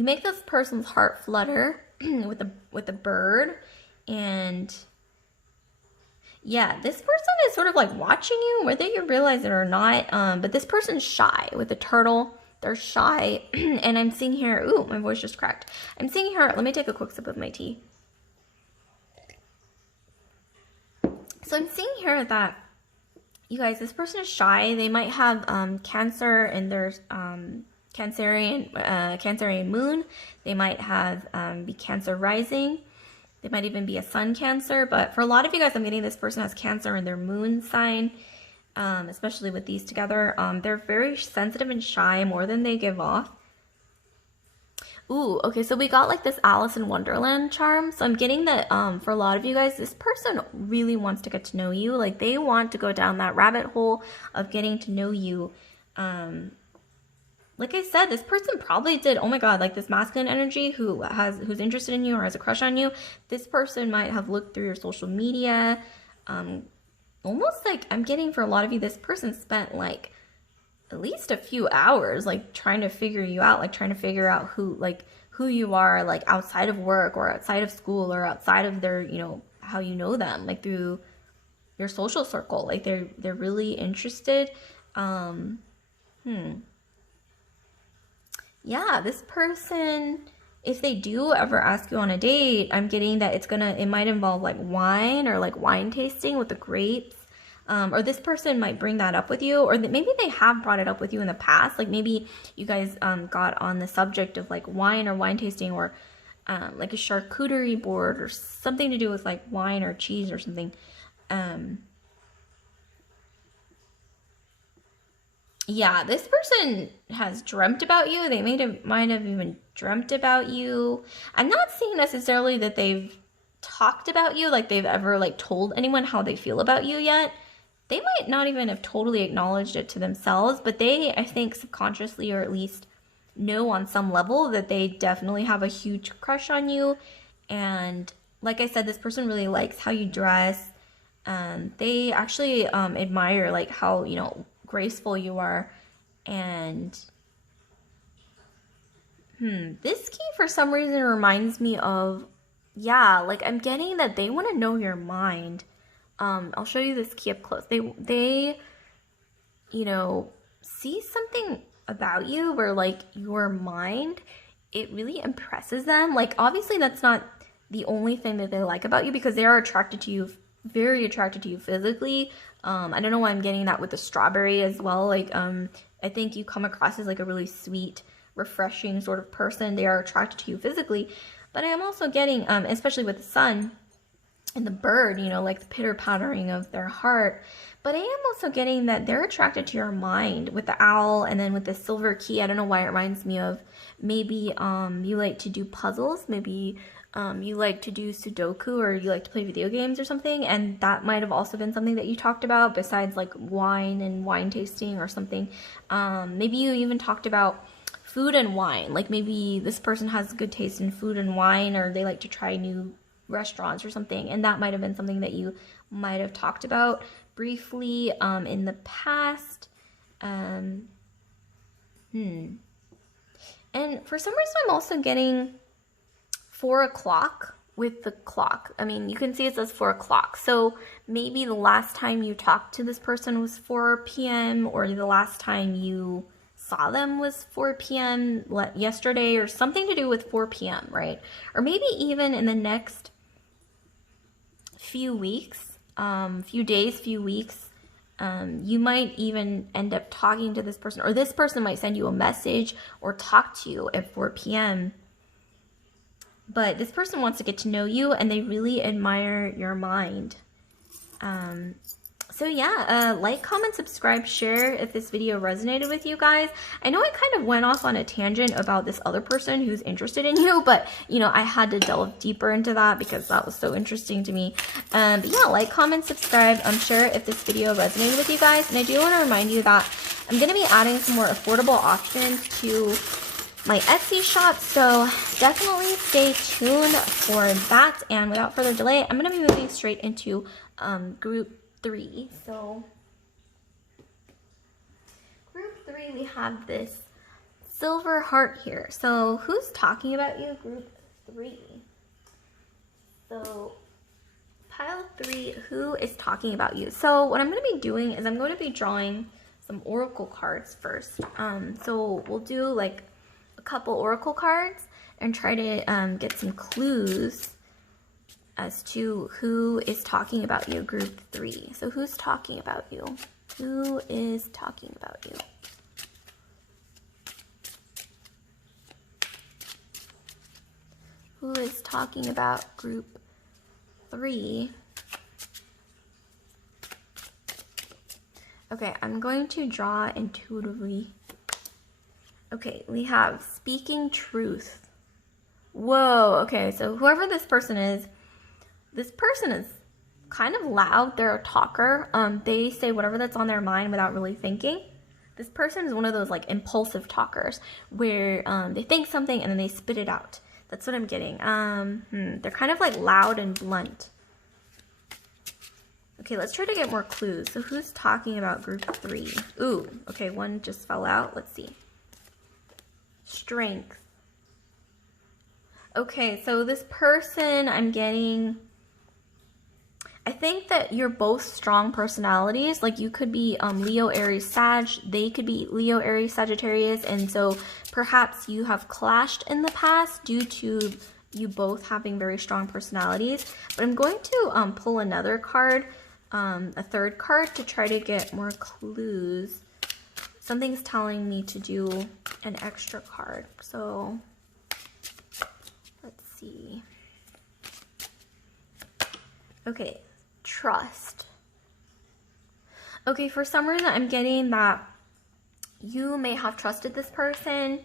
make this person's heart flutter with a bird, and yeah, this person is sort of like watching you, whether you realize it or not. But this person's shy with the turtle. They're shy, and I'm seeing here. Ooh, my voice just cracked. I'm seeing here. Let me take a quick sip of my tea. So I'm seeing here that you guys, this person is shy. They might have Cancer in their Cancerian moon. They might have be Cancer rising. They might even be a Sun Cancer. But for a lot of you guys, I'm getting this person has Cancer in their moon sign, especially with these together. They're very sensitive and shy, more than they give off. Ooh, okay, so we got like this Alice in Wonderland charm. So I'm getting that for a lot of you guys, this person really wants to get to know you. Like they want to go down that rabbit hole of getting to know you. Like I said, this person probably did, oh my god, like this masculine energy who's interested in you or has a crush on you. This person might have looked through your social media. Almost like I'm getting for a lot of you, this person spent like at least a few hours like trying to figure you out, like trying to figure out who you are, like outside of work or outside of school or outside of their, how you know them, like through your social circle. Like they're really interested. Yeah, this person, if they do ever ask you on a date, I'm getting that it might involve like wine or like wine tasting with the grapes. Or this person might bring that up with you, or that maybe they have brought it up with you in the past. Like maybe you guys got on the subject of like wine or wine tasting, or like a charcuterie board or something to do with like wine or cheese or something. Yeah, this person has dreamt about you. They might have even dreamt about you. I'm not seeing necessarily that they've talked about you, like they've ever like told anyone how they feel about you yet. They might not even have totally acknowledged it to themselves, but they, I think, subconsciously or at least know on some level that they definitely have a huge crush on you. And like I said, this person really likes how you dress. They actually admire like how, graceful you are. And this key for some reason reminds me of yeah, like I'm getting that they want to know your mind. I'll show you this key up close. They, you know, see something about you where like your mind, it really impresses them. Like obviously that's not the only thing that they like about you, because they are attracted to you, very attracted to you physically. I don't know why I'm getting that with the strawberry as well. Like, I think you come across as like a really sweet, refreshing sort of person. They are attracted to you physically, but I am also getting, especially with the sun and the bird, you know, like the pitter pattering of their heart. But I am also getting that they're attracted to your mind with the owl, and then with the silver key. I don't know why it reminds me of maybe you like to do puzzles, maybe you like to do Sudoku, or you like to play video games or something, and that might have also been something that you talked about besides like wine and wine tasting or something. Maybe you even talked about food and wine, like maybe this person has good taste in food and wine, or they like to try new restaurants or something, and that might have been something that you might have talked about briefly in the past. And for some reason I'm also getting 4 o'clock with the clock. I mean, you can see it says 4 o'clock. So maybe the last time you talked to this person was 4 p.m. or the last time you saw them was 4 p.m. yesterday, or something to do with 4 p.m., right? Or maybe even in the next few weeks, few days, few weeks, you might even end up talking to this person, or this person might send you a message or talk to you at 4 p.m. But this person wants to get to know you, and they really admire your mind. So yeah, like, comment, subscribe, share if this video resonated with you guys. I know I kind of went off on a tangent about this other person who's interested in you, but you know, I had to delve deeper into that because that was so interesting to me. But yeah, like, comment, subscribe, share if this video resonated with you guys. And I do want to remind you that I'm going to be adding some more affordable options to my Etsy shop, so definitely stay tuned for that. And without further delay, I'm going to be moving straight into group 3. So group 3, we have this silver heart here. So who's talking about you, group 3? So pile 3, who is talking about you? So what I'm going to be doing is I'm going to be drawing some oracle cards first. So we'll do like a couple oracle cards and try to get some clues as to who is talking about you, group 3. So who's talking about you? Who is talking about you? Who is talking about group 3? Okay, I'm going to draw intuitively. Okay, we have speaking truth. Whoa, okay, so whoever this person is kind of loud. They're a talker. They say whatever that's on their mind without really thinking. This person is one of those like impulsive talkers where they think something and then they spit it out. That's what I'm getting. They're kind of like loud and blunt. Okay, let's try to get more clues. So who's talking about group 3? Ooh, okay, one just fell out. Let's see. Strength. Okay, so this person I'm getting, I think that you're both strong personalities. Like you could be Leo, Aries, Sag. They could be Leo, Aries, Sagittarius. And so perhaps you have clashed in the past due to you both having very strong personalities. But I'm going to pull another card, a third card, to try to get more clues. Something's telling me to do an extra card. So let's see. Okay, trust. Okay, for some reason I'm getting that you may have trusted this person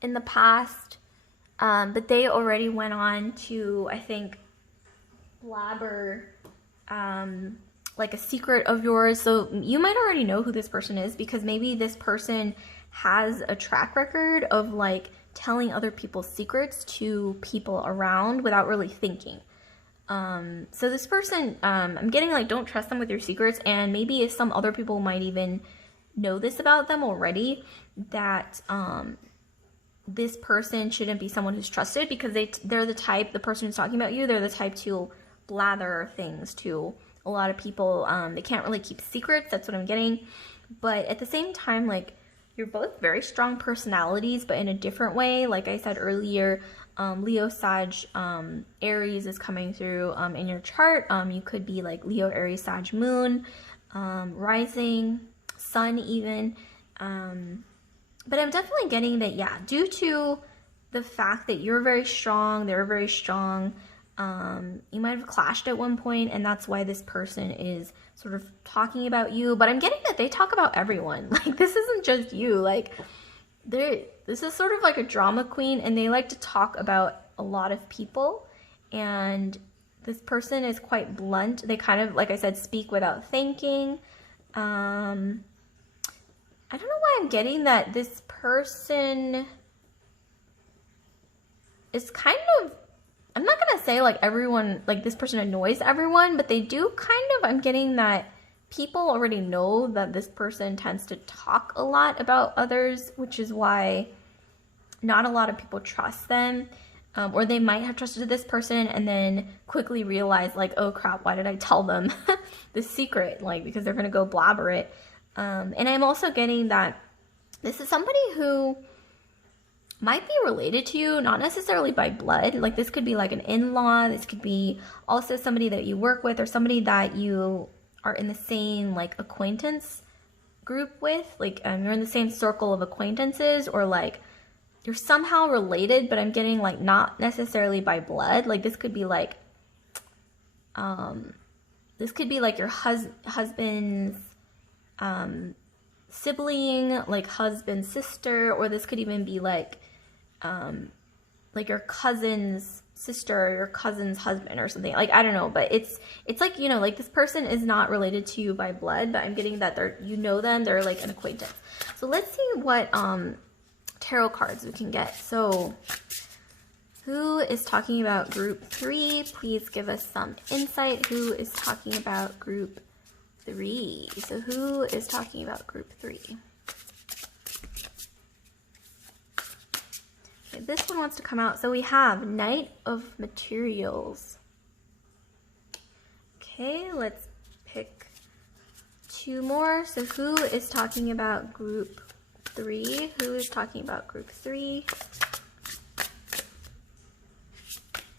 in the past, but they already went on to, I think, blabber like a secret of yours. So you might already know who this person is, because maybe this person has a track record of like telling other people's secrets to people around without really thinking. So this person, I'm getting like, don't trust them with your secrets. And maybe if some other people might even know this about them already, that this person shouldn't be someone who's trusted, because they're the type, the person who's talking about you, they're the type to blather things to a lot of people. They can't really keep secrets. That's what I'm getting. But at the same time, like, you're both very strong personalities, but in a different way. Like I said earlier, Leo, Sag, Aries is coming through in your chart. You could be like Leo, Aries, Sag, Moon, rising, Sun even. But I'm definitely getting that, yeah, due to the fact that you're very strong, they're very strong, you might have clashed at one point, and that's why this person is sort of talking about you. But I'm getting that they talk about everyone. Like, this isn't just you. Like, this is sort of like a drama queen, and they like to talk about a lot of people. And this person is quite blunt. They kind of, like I said, speak without thinking. I don't know why I'm getting that this person is kind of, I'm not going to say like everyone, like this person annoys everyone, but they do kind of, I'm getting that people already know that this person tends to talk a lot about others, which is why not a lot of people trust them. Or they might have trusted this person and then quickly realize like, oh crap, why did I tell them this secret? Like, because they're going to go blabber it. And I'm also getting that this is somebody who might be related to you, not necessarily by blood. Like, this could be like an in-law. This could be also somebody that you work with, or somebody that you are in the same like acquaintance group with. Like, you're in the same circle of acquaintances, or like you're somehow related, but I'm getting like not necessarily by blood. Like, this could be like, your husband's sibling, like husband, sister, or this could even be like your cousin's sister, or your cousin's husband, or something. Like, I don't know, but it's like, you know, like this person is not related to you by blood, but I'm getting that they're, you know them, they're like an acquaintance. So let's see what tarot cards we can get. So who is talking about group 3? Please give us some insight. Who is talking about group 3? So who is talking about group 3? Okay, this one wants to come out. So we have Knight of Materials. Okay, let's pick 2 more. So who is talking about group 3? Who is talking about group 3?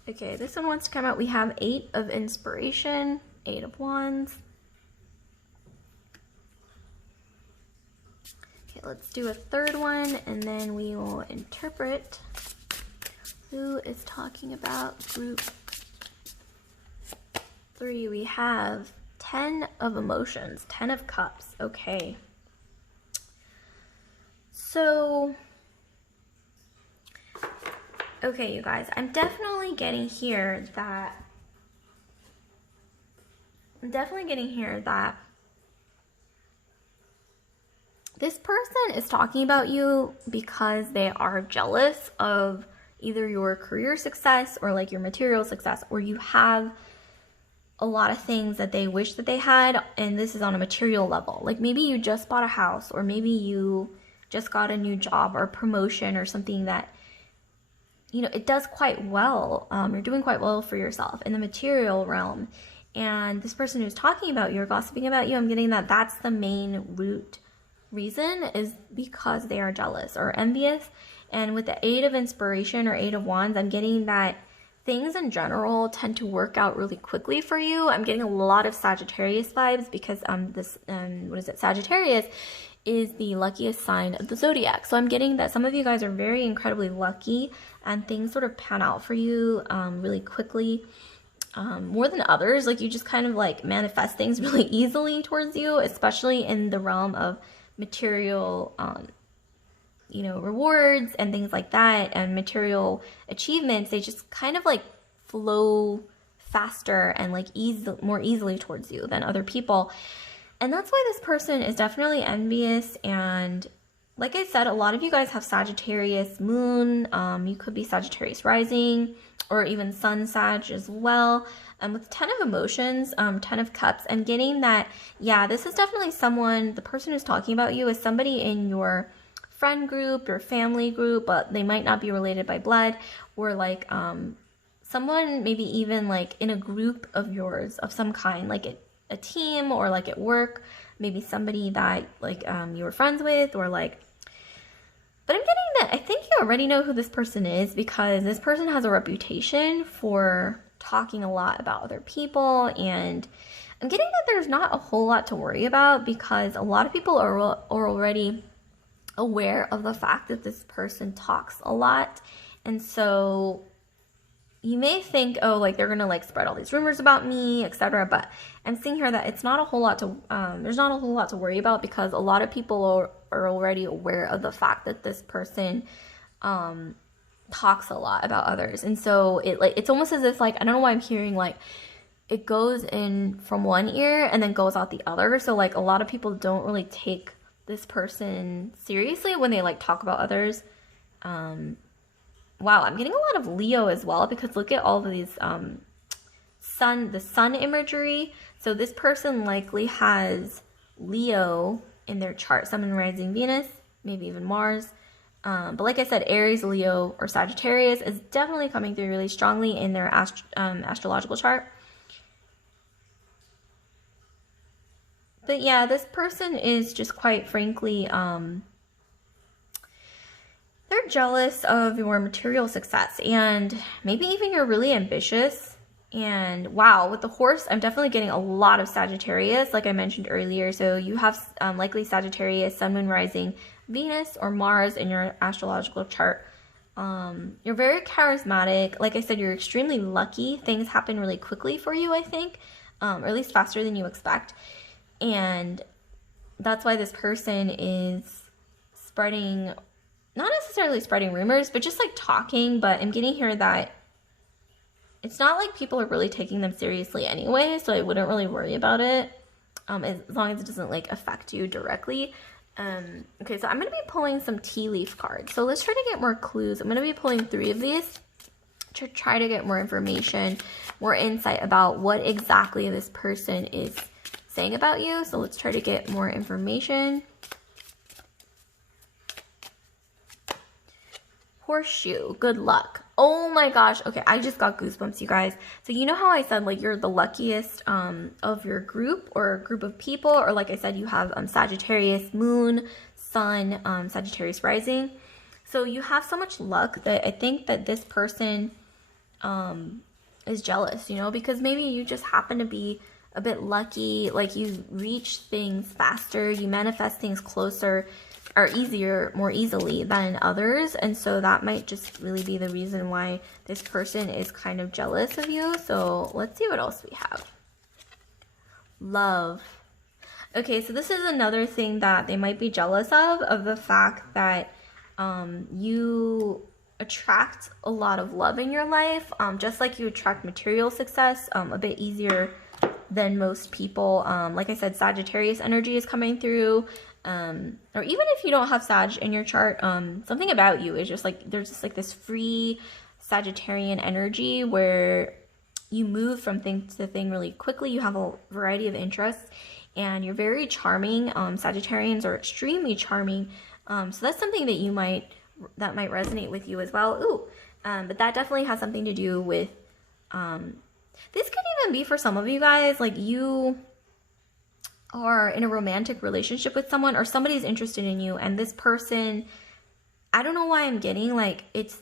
Okay, this one wants to come out. We have 8 of Inspiration, 8 of Wands. Okay, let's do a 3rd one, and then we will interpret. Who is talking about group 3? We have 10 of Emotions, 10 of Cups. Okay. So, okay, you guys, I'm definitely getting here that this person is talking about you because they are jealous of either your career success or like your material success, or you have a lot of things that they wish that they had, and this is on a material level. Like, maybe you just bought a house, or maybe you just got a new job or promotion or something that, you know, it does quite well. You're doing quite well for yourself in the material realm. And this person who's talking about you or gossiping about you, I'm getting that that's the main root reason, is because they are jealous or envious. And with the 8 of Inspiration or 8 of Wands, I'm getting that things in general tend to work out really quickly for you. I'm getting a lot of Sagittarius vibes because Sagittarius is the luckiest sign of the zodiac. So I'm getting that some of you guys are very incredibly lucky, and things sort of pan out for you really quickly, more than others. Like, you just kind of like manifest things really easily towards you, especially in the realm of material you know, rewards and things like that, and material achievements. They just kind of like flow faster and like more easily towards you than other people. And that's why this person is definitely envious. And like I said, a lot of you guys have Sagittarius moon. You could be Sagittarius rising, or even Sun Sag as well. And with 10 of Emotions, 10 of Cups, I'm getting that, yeah, this is definitely someone, the person who's talking about you is somebody in your friend group, your family group, but they might not be related by blood, or like someone maybe even like in a group of yours of some kind, like a team, or like at work, maybe somebody that like you were friends with, or like, but I'm getting that I think you already know who this person is, because this person has a reputation for talking a lot about other people, and I'm getting that there's not a whole lot to worry about, because a lot of people are already aware of the fact that this person talks a lot. And so you may think, oh, like they're gonna like spread all these rumors about me, etc. But I'm seeing here that it's not a whole lot to there's not a whole lot to worry about, because a lot of people are already aware of the fact that this person talks a lot about others. And so it's almost as if, like, I don't know why I'm hearing like it goes in from one ear and then goes out the other. So like a lot of people don't really take this person seriously when they like talk about others. Wow, I'm getting a lot of Leo as well, because look at all of these the sun imagery. So this person likely has Leo in their chart, Sun and rising Venus, maybe even Mars. But like I said, Aries, Leo, or Sagittarius is definitely coming through really strongly in their astrological chart. But yeah, this person is just, quite frankly, they're jealous of your material success, and maybe even you're really ambitious. And wow, with the horse, I'm definitely getting a lot of Sagittarius, like I mentioned earlier. So you have likely Sagittarius, Sun, Moon, Rising, Venus, or Mars in your astrological chart. You're very charismatic. Like I said, you're extremely lucky. Things happen really quickly for you, I think, or at least faster than you expect. And that's why this person is spreading, not necessarily spreading rumors, but just like talking. But I'm getting here that it's not like people are really taking them seriously anyway, so I wouldn't really worry about it, as long as it doesn't like affect you directly. Okay, so I'm going to be pulling some tea leaf cards. So let's try to get more clues. I'm going to be pulling 3 of these to try to get more information, more insight about what exactly this person is saying about you. So let's try to get more information. Horseshoe, good luck. Oh my gosh. Okay, I just got goosebumps, you guys. So you know how I said like you're the luckiest of your group or group of people, or like I said, you have Sagittarius moon, sun, Sagittarius rising. So you have so much luck that I think that this person is jealous, you know, because maybe you just happen to be a bit lucky, like you reach things faster, you manifest things closer or easier, more easily than others. And so that might just really be the reason why this person is kind of jealous of you. So let's see what else we have. Love. Okay, so this is another thing that they might be jealous of the fact that you attract a lot of love in your life, just like you attract material success a bit easier than most people. Like I said, Sagittarius energy is coming through. Or even if you don't have Sag in your chart, something about you is just like, there's just like this free Sagittarian energy where you move from thing to thing really quickly. You have a variety of interests, and you're very charming. Sagittarians are extremely charming. So that's something that that might resonate with you as well. Ooh, but that definitely has something to do with, this could even be for some of you guys, like you are in a romantic relationship with someone, or somebody's interested in you, and this person, I don't know why I'm getting like, it's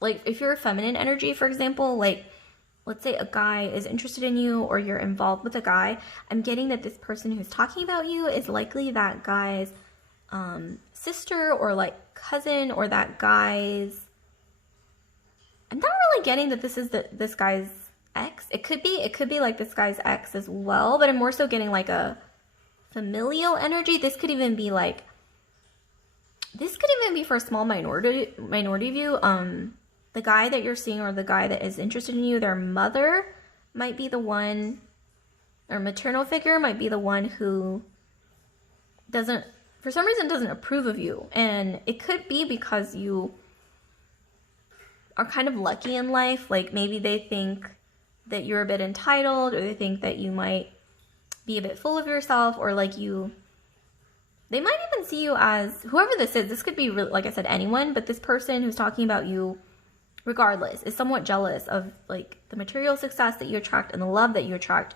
like if you're a feminine energy, for example, like let's say a guy is interested in you or you're involved with a guy, I'm getting that this person who's talking about you is likely that guy's sister or like cousin, or that guy's, I'm not really getting that this is this guy's ex. It could be like this guy's ex as well, but I'm more so getting like a familial energy. This could even be like, this could even be for a small minority view. The guy that you're seeing, or the guy that is interested in you, their mother might be the one, or maternal figure might be the one who doesn't, for some reason, doesn't approve of you. And it could be because you are kind of lucky in life. Like maybe they think that you're a bit entitled, or they think that you might be a bit full of yourself, or like you they might even see you as, whoever this is, this could be, really, like I said, anyone, but this person who's talking about you, regardless, is somewhat jealous of like the material success that you attract and the love that you attract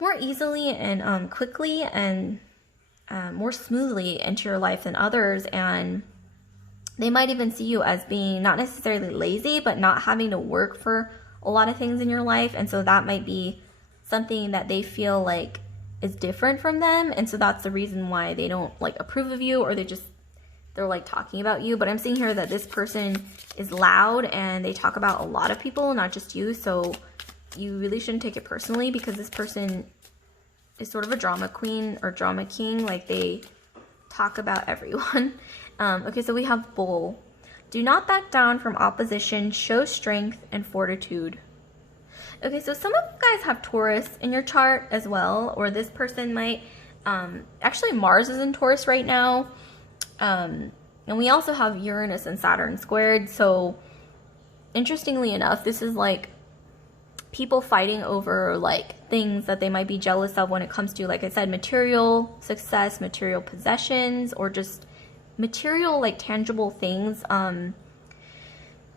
more easily and quickly and more smoothly into your life than others. And they might even see you as being not necessarily lazy, but not having to work for a lot of things in your life. And so that might be something that they feel like is different from them. And so that's the reason why they don't like approve of you, or they're like talking about you. But I'm seeing here that this person is loud and they talk about a lot of people, not just you. So you really shouldn't take it personally, because this person is sort of a drama queen or drama king. Like, they talk about everyone. Okay, so we have Bull. Do not back down from opposition. Show strength and fortitude. Okay, so some of you guys have Taurus in your chart as well, or this person might. Actually, Mars is in Taurus right now. And we also have Uranus and Saturn squared. So interestingly enough, this is like people fighting over like things that they might be jealous of when it comes to, like I said, material success, material possessions, or just material, like tangible things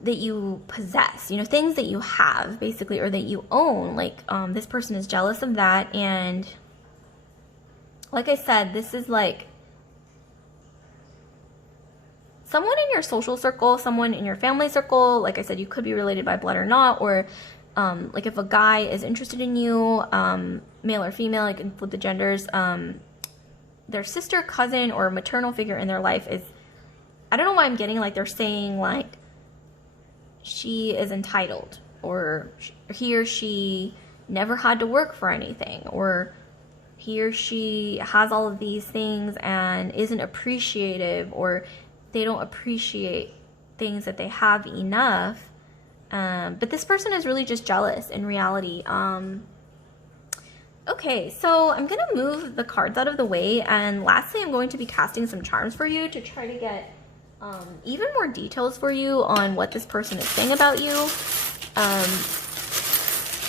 that you possess, you know, things that you have basically, or that you own. Like this person is jealous of that. And like I said, this is like someone in your social circle, someone in your family circle. Like I said, you could be related by blood or not, or like if a guy is interested in you, male or female, you can flip the genders, their sister, cousin, or maternal figure in their life is, I don't know why I'm getting like they're saying like she is entitled, or he or she never had to work for anything, or he or she has all of these things and isn't appreciative, or they don't appreciate things that they have enough. But this person is really just jealous in reality. Okay, so I'm going to move the cards out of the way, and lastly, I'm going to be casting some charms for you to try to get even more details for you on what this person is saying about you.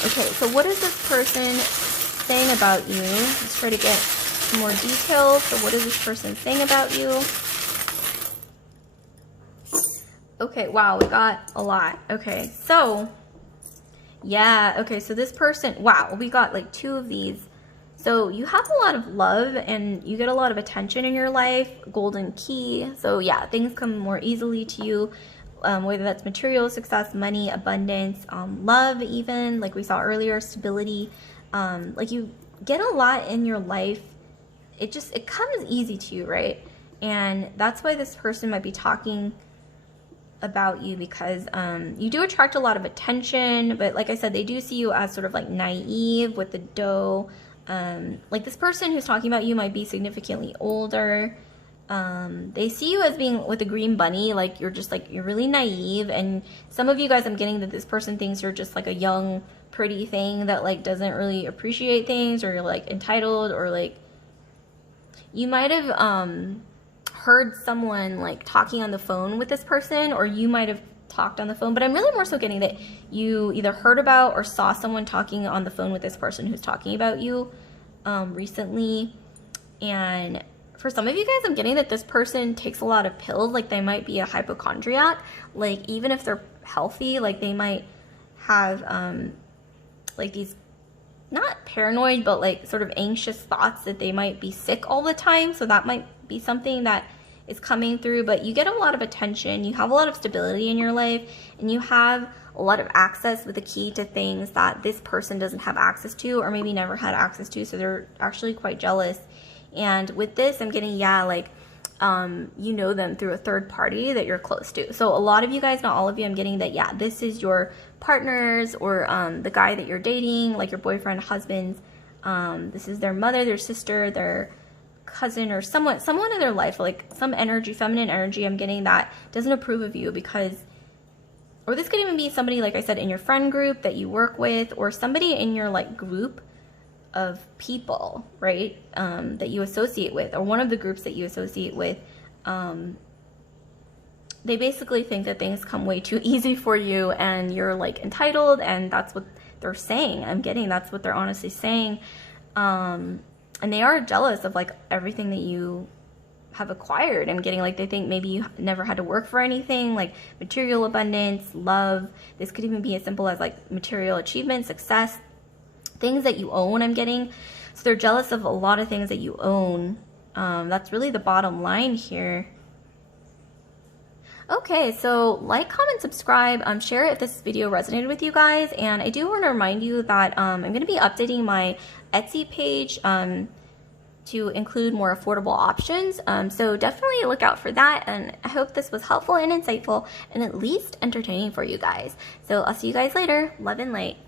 Okay, so what is this person saying about you? Let's try to get some more details. So what is this person saying about you? Okay, wow, we got a lot. Okay, so yeah, okay, so this person, wow, we got like 2 of these. So you have a lot of love and you get a lot of attention in your life, golden key. So yeah, things come more easily to you, whether that's material success, money, abundance, love even, like we saw earlier, stability. Like you get a lot in your life. It comes easy to you, right? And that's why this person might be talking about you, because you do attract a lot of attention, but like I said, they do see you as sort of like naive with the dough. Like this person who's talking about you might be significantly older. They see you as being with a green bunny, like you're really naive. And some of you guys, I'm getting that this person thinks you're just like a young, pretty thing that like doesn't really appreciate things, or you're like entitled, or like you might have heard someone like talking on the phone with this person, or you might have talked on the phone. But I'm really more so getting that you either heard about or saw someone talking on the phone with this person who's talking about you recently. And for some of you guys, I'm getting that this person takes a lot of pills. Like they might be a hypochondriac. Like even if they're healthy, like they might have like these, not paranoid, but like sort of anxious thoughts that they might be sick all the time. So that might be something that is coming through. But you get a lot of attention, you have a lot of stability in your life, and you have a lot of access with the key to things that this person doesn't have access to, or maybe never had access to. So they're actually quite jealous. And with this, I'm getting, yeah, like you know them through a third party that you're close to. So a lot of you guys, not all of you, I'm getting that, yeah, this is your partners, or the guy that you're dating, like your boyfriend, husband. This is their mother, their sister, their cousin, or someone in their life, like some energy, feminine energy. I'm getting that doesn't approve of you, because, or this could even be somebody, like I said, in your friend group that you work with, or somebody in your like group of people, right, that you associate with, or one of the groups that you associate with. They basically think that things come way too easy for you, and you're like entitled, and that's what they're saying. I'm getting that's what they're honestly saying. And they are jealous of like everything that you have acquired. I'm getting like they think maybe you never had to work for anything, like material abundance, love. This could even be as simple as like material achievement, success, things that you own. I'm getting. So they're jealous of a lot of things that you own. That's really the bottom line here. Okay, so like, comment, subscribe, share it if this video resonated with you guys. And I do want to remind you that I'm going to be updating my Etsy page to include more affordable options. So definitely look out for that. And I hope this was helpful and insightful and at least entertaining for you guys. So I'll see you guys later. Love and light.